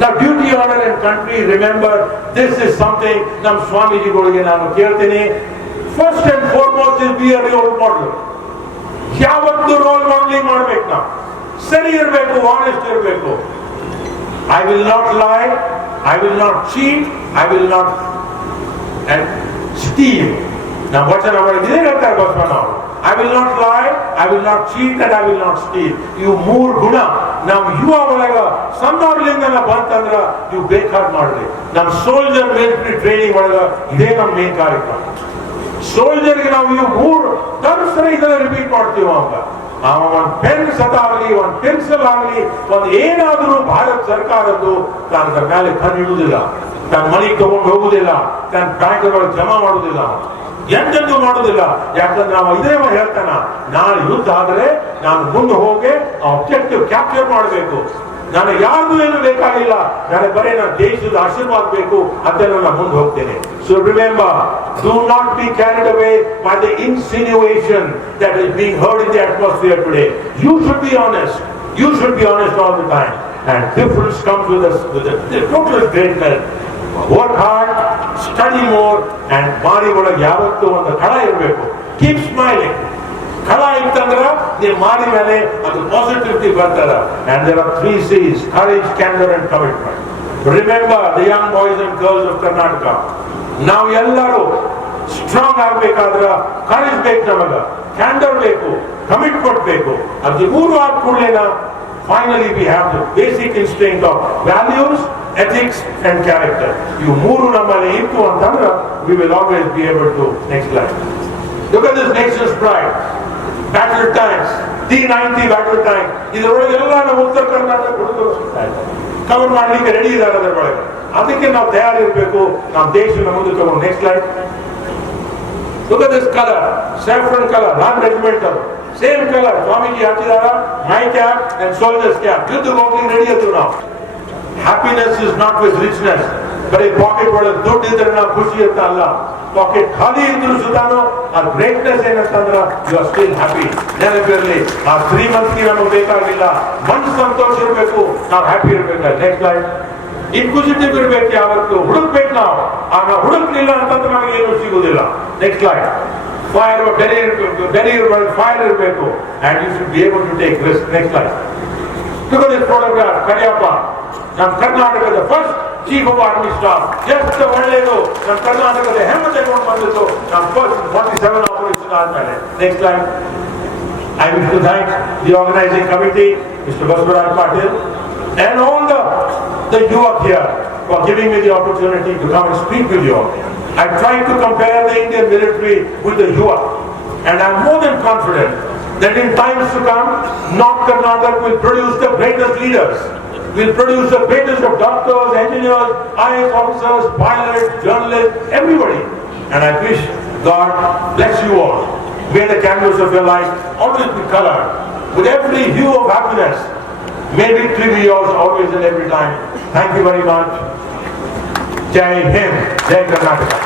Now duty, honor and country, remember this is something nam Swamiji golige nanu keltene. First and foremost is be a role model. ಯಾವತ್ತು roll modelling ಮಾಡಬೇಕು, ನಾವು ಸರಿ ಇರಬೇಕು, honest ಇರಬೇಕು. I will not lie, I will not cheat, I will not steal. ನಾವು ವಚನ ಮಾಡಿದ್ರೆ ಹೇಳ್ತಾರೆ ಬಸವಣ್ಣ ಅವರು, I will not lie, I will not cheat and I will not steal. ಇವು 3 ಗುಣ ನಮ್ಮ ಯುವ ಒಳಗ ಸಣ್ಣವ್ರಲಿಂದ ಬಂತಂದ್ರ ನೀವು ಬೇಕಾದ್ ಮಾಡ್ರಿ. ನಮ್ಮ ಸೋಲ್ಜರ್ ಮಿಲಿಟರಿ ಟ್ರೈನಿಂಗ್ ಒಳಗ ಇದೇ ನಮ್ಮ ಮೇನ್ ಕಾರ್ಯಕ್ರಮ. ಸೋಲ್ಜರ್ಗೆ ನಾವು ಇವು 3 ತರ್ಸರಿ ಇದನ್ನ ರಿಪೀಟ್ ಮಾಡ್ತೀವಿ. ಅವಾಗ ಒಂದು ಪೆನ್ ಸತಾಗಲಿ, ಒಂದು ಪೆನ್ಸಿಲ್ ಆಗಲಿ, ಒಂದು ಏನಾದರೂ ಭಾರತ ಸರ್ಕಾರದ್ದು ತನ್ನ ಮೇಲೆ ಕಣ್ಣಿಡುವುದಿಲ್ಲ, ತನ್ನ ಮನೆಗೆ ತಗೊಂಡು ಹೋಗುದಿಲ್ಲ, ತನ್ನ ಬ್ಯಾಂಕ್ ಒಳಗೆ ಜಮಾ ಮಾಡುವುದಿಲ್ಲ. ಎಂತೆಂದು ಮಾಡೋದಿಲ್ಲ. ಯಾಕಂದ್ರೆ ನಾವು ಇದೇ ಹೇಳ್ತಾನ, ನಾಳೆ ಯುದ್ಧ ಆದ್ರೆ ನಾನು ಮುಂದೆ ಹೋಗಿ ಆಬ್ಜೆಕ್ಟಿವ್ ಕ್ಯಾಪ್ಚರ್ ಮಾಡಬೇಕು. ನನಗೆ ಯಾರ್ದು ಏನು ಬೇಕಾಗಿಲ್ಲ, ನನಗೆ ಬರೀ ನನ್ನ ದೇಶದ ಆಶೀರ್ವಾದ ಬೇಕು ಅಂತ ನಾನು ಮುಂದೆ ಹೋಗ್ತೇನೆ. So remember, do not be carried away by the insinuation that is being heard in the atmosphere today. You should be honest. You should be honest all the time. And difference comes with the total greatness. Work hard, study more, and ಮಾರಿ ಒಳಗೆ ಯಾವತ್ತೂ ಒಂದು ಕಳ ಇರಬೇಕು. Keep smiling. ಕಳ ಇತ್ತಂದ್ರ ನೀವು ಮಾರಿ ಮೇಲೆ ಅದು ಪಾಸಿಟಿವಿಟಿ ಬರ್ತಾರ. And there are 3 C's: courage, candor, and commitment. Remember the young boys and girls of Karnataka. ನಾವು ಎಲ್ಲರೂ ಸ್ಟ್ರಾಂಗ್ ಆಗ್ಬೇಕಾದ್ರ ಕರೇಜ್ ಬೇಕು, ನಮಗ ಕ್ಯಾಂಡರ್ ಬೇಕು, ಕಮಿಟ್ಮೆಂಟ್ ಬೇಕು. ಅದು 3 ಆದ ಕೂಡಲೇನ finally we have the basic instinct of values, ethics and character. You 3 ನಮ್ಮಲ್ಲಿ ಇತ್ತು ಅಂತಂದ್ರೆ we will always be able to. Next slide. Look at this nation's pride. Battle tanks, T-90 battle tank. ಇದರೊಳಗೆ ಎಲ್ಲ ನಮ್ಮ ಉತ್ತರ ಕರ್ನಾಟಕ ಹುಡುಗರು ಕವರ್ ಮಾಡ್ಲಿಕ್ಕೆ ready ಇದ್ದಾರೆ. ಅದರೊಳಗೆ ಅದಕ್ಕೆ ನಾವು ತಯಾರಿರ್ಬೇಕು, ನಮ್ಮ ದೇಶನ ಮುಂದೆ ತಗೊಂಡು. Next slide. Look at this color, saffron color, non-regimental. Same color, Swamiji ಹಾಕಿದಾರ, my cap and soldier's cap. ಯುದ್ಧಕ್ಕೆ ಹೋಗ್ಲಿಕ್ಕೆ ರೆಡಿ ಇದ್ರು ನಾವು. Happiness is not with richness. ಬರೀ ಪಾಕೆಟ್ ಒಳಗೆ ದುಡ್ಡು ಇದ್ರೆ ನಾವು ಖುಷಿ ಅಂತ ಅಲ್ಲ. ಪಾಕೆಟ್ ಖಾಲಿ ಇದ್ರು ಸುತ್ತಾನು ಆ ಗ್ರೇಟ್ನೆಸ್ ಏನಂತಂದ್ರ ಯು ಆರ್ ಸ್ಟಿಲ್ ಹ್ಯಾಪಿ. ನೆನಪಿರಲಿ, ಆ ಶ್ರೀಮಂತಿಗೆ ನಮಗೆ ಬೇಕಾಗಿಲ್ಲ, ಮನಸ್ಸು ಸಂತೋಷ ಇರಬೇಕು, ನಾವು ಹ್ಯಾಪಿ ಇರ್ಬೇಕು. Next slide. ಇನ್ಕ್ವಿಸಿಟಿವ್ ಇರ್ಬೇಕು, ಯಾವತ್ತು ಹುಡುಕ್ಬೇಕು ನಾವು. ನಾವು ಹುಡುಕ್ಲಿಲ್ಲ ಅಂತಂದ್ರೆ ನಮಗೆ ಏನು ಸಿಗುದಿಲ್ಲ. Next slide. ಫೈರ್ ಫೈರ್ ಇರಬೇಕು. And you should be able to take risk. Next slide. Look at this photograph. Cariappa ನಮ್ಮ ಕರ್ನಾಟಕದ first chief of army staff. ಎಷ್ಟು ಒಳ್ಳೆಯದು, ನಮ್ಮ ಕರ್ನಾಟಕದ ಹೆಮ್ಮೆ ತಗೊಂಡು ಬಂದಿದ್ದು ನಮ್ಮ ಫಸ್ಟ್ 47 ಆಪರೇಷನ್ ಆದ್ಮೇಲೆ. Next slide. I wish to thank the organizing committee, Mr. Baswaraj Patil, and all the youth here for giving me the opportunity to come and speak with you. I tried to compare the Indian military with the youth, and I'm more than confident that in times to come, North Karnataka will produce the greatest leaders, will produce the greatest of doctors, engineers, IAS officers, pilots, journalists, everybody. And I wish God bless you all. May the canvas of your life always be colored with every hue of happiness. May victory be yours always and every time. Thank you very much. Jai Hind, Jai Karnataka.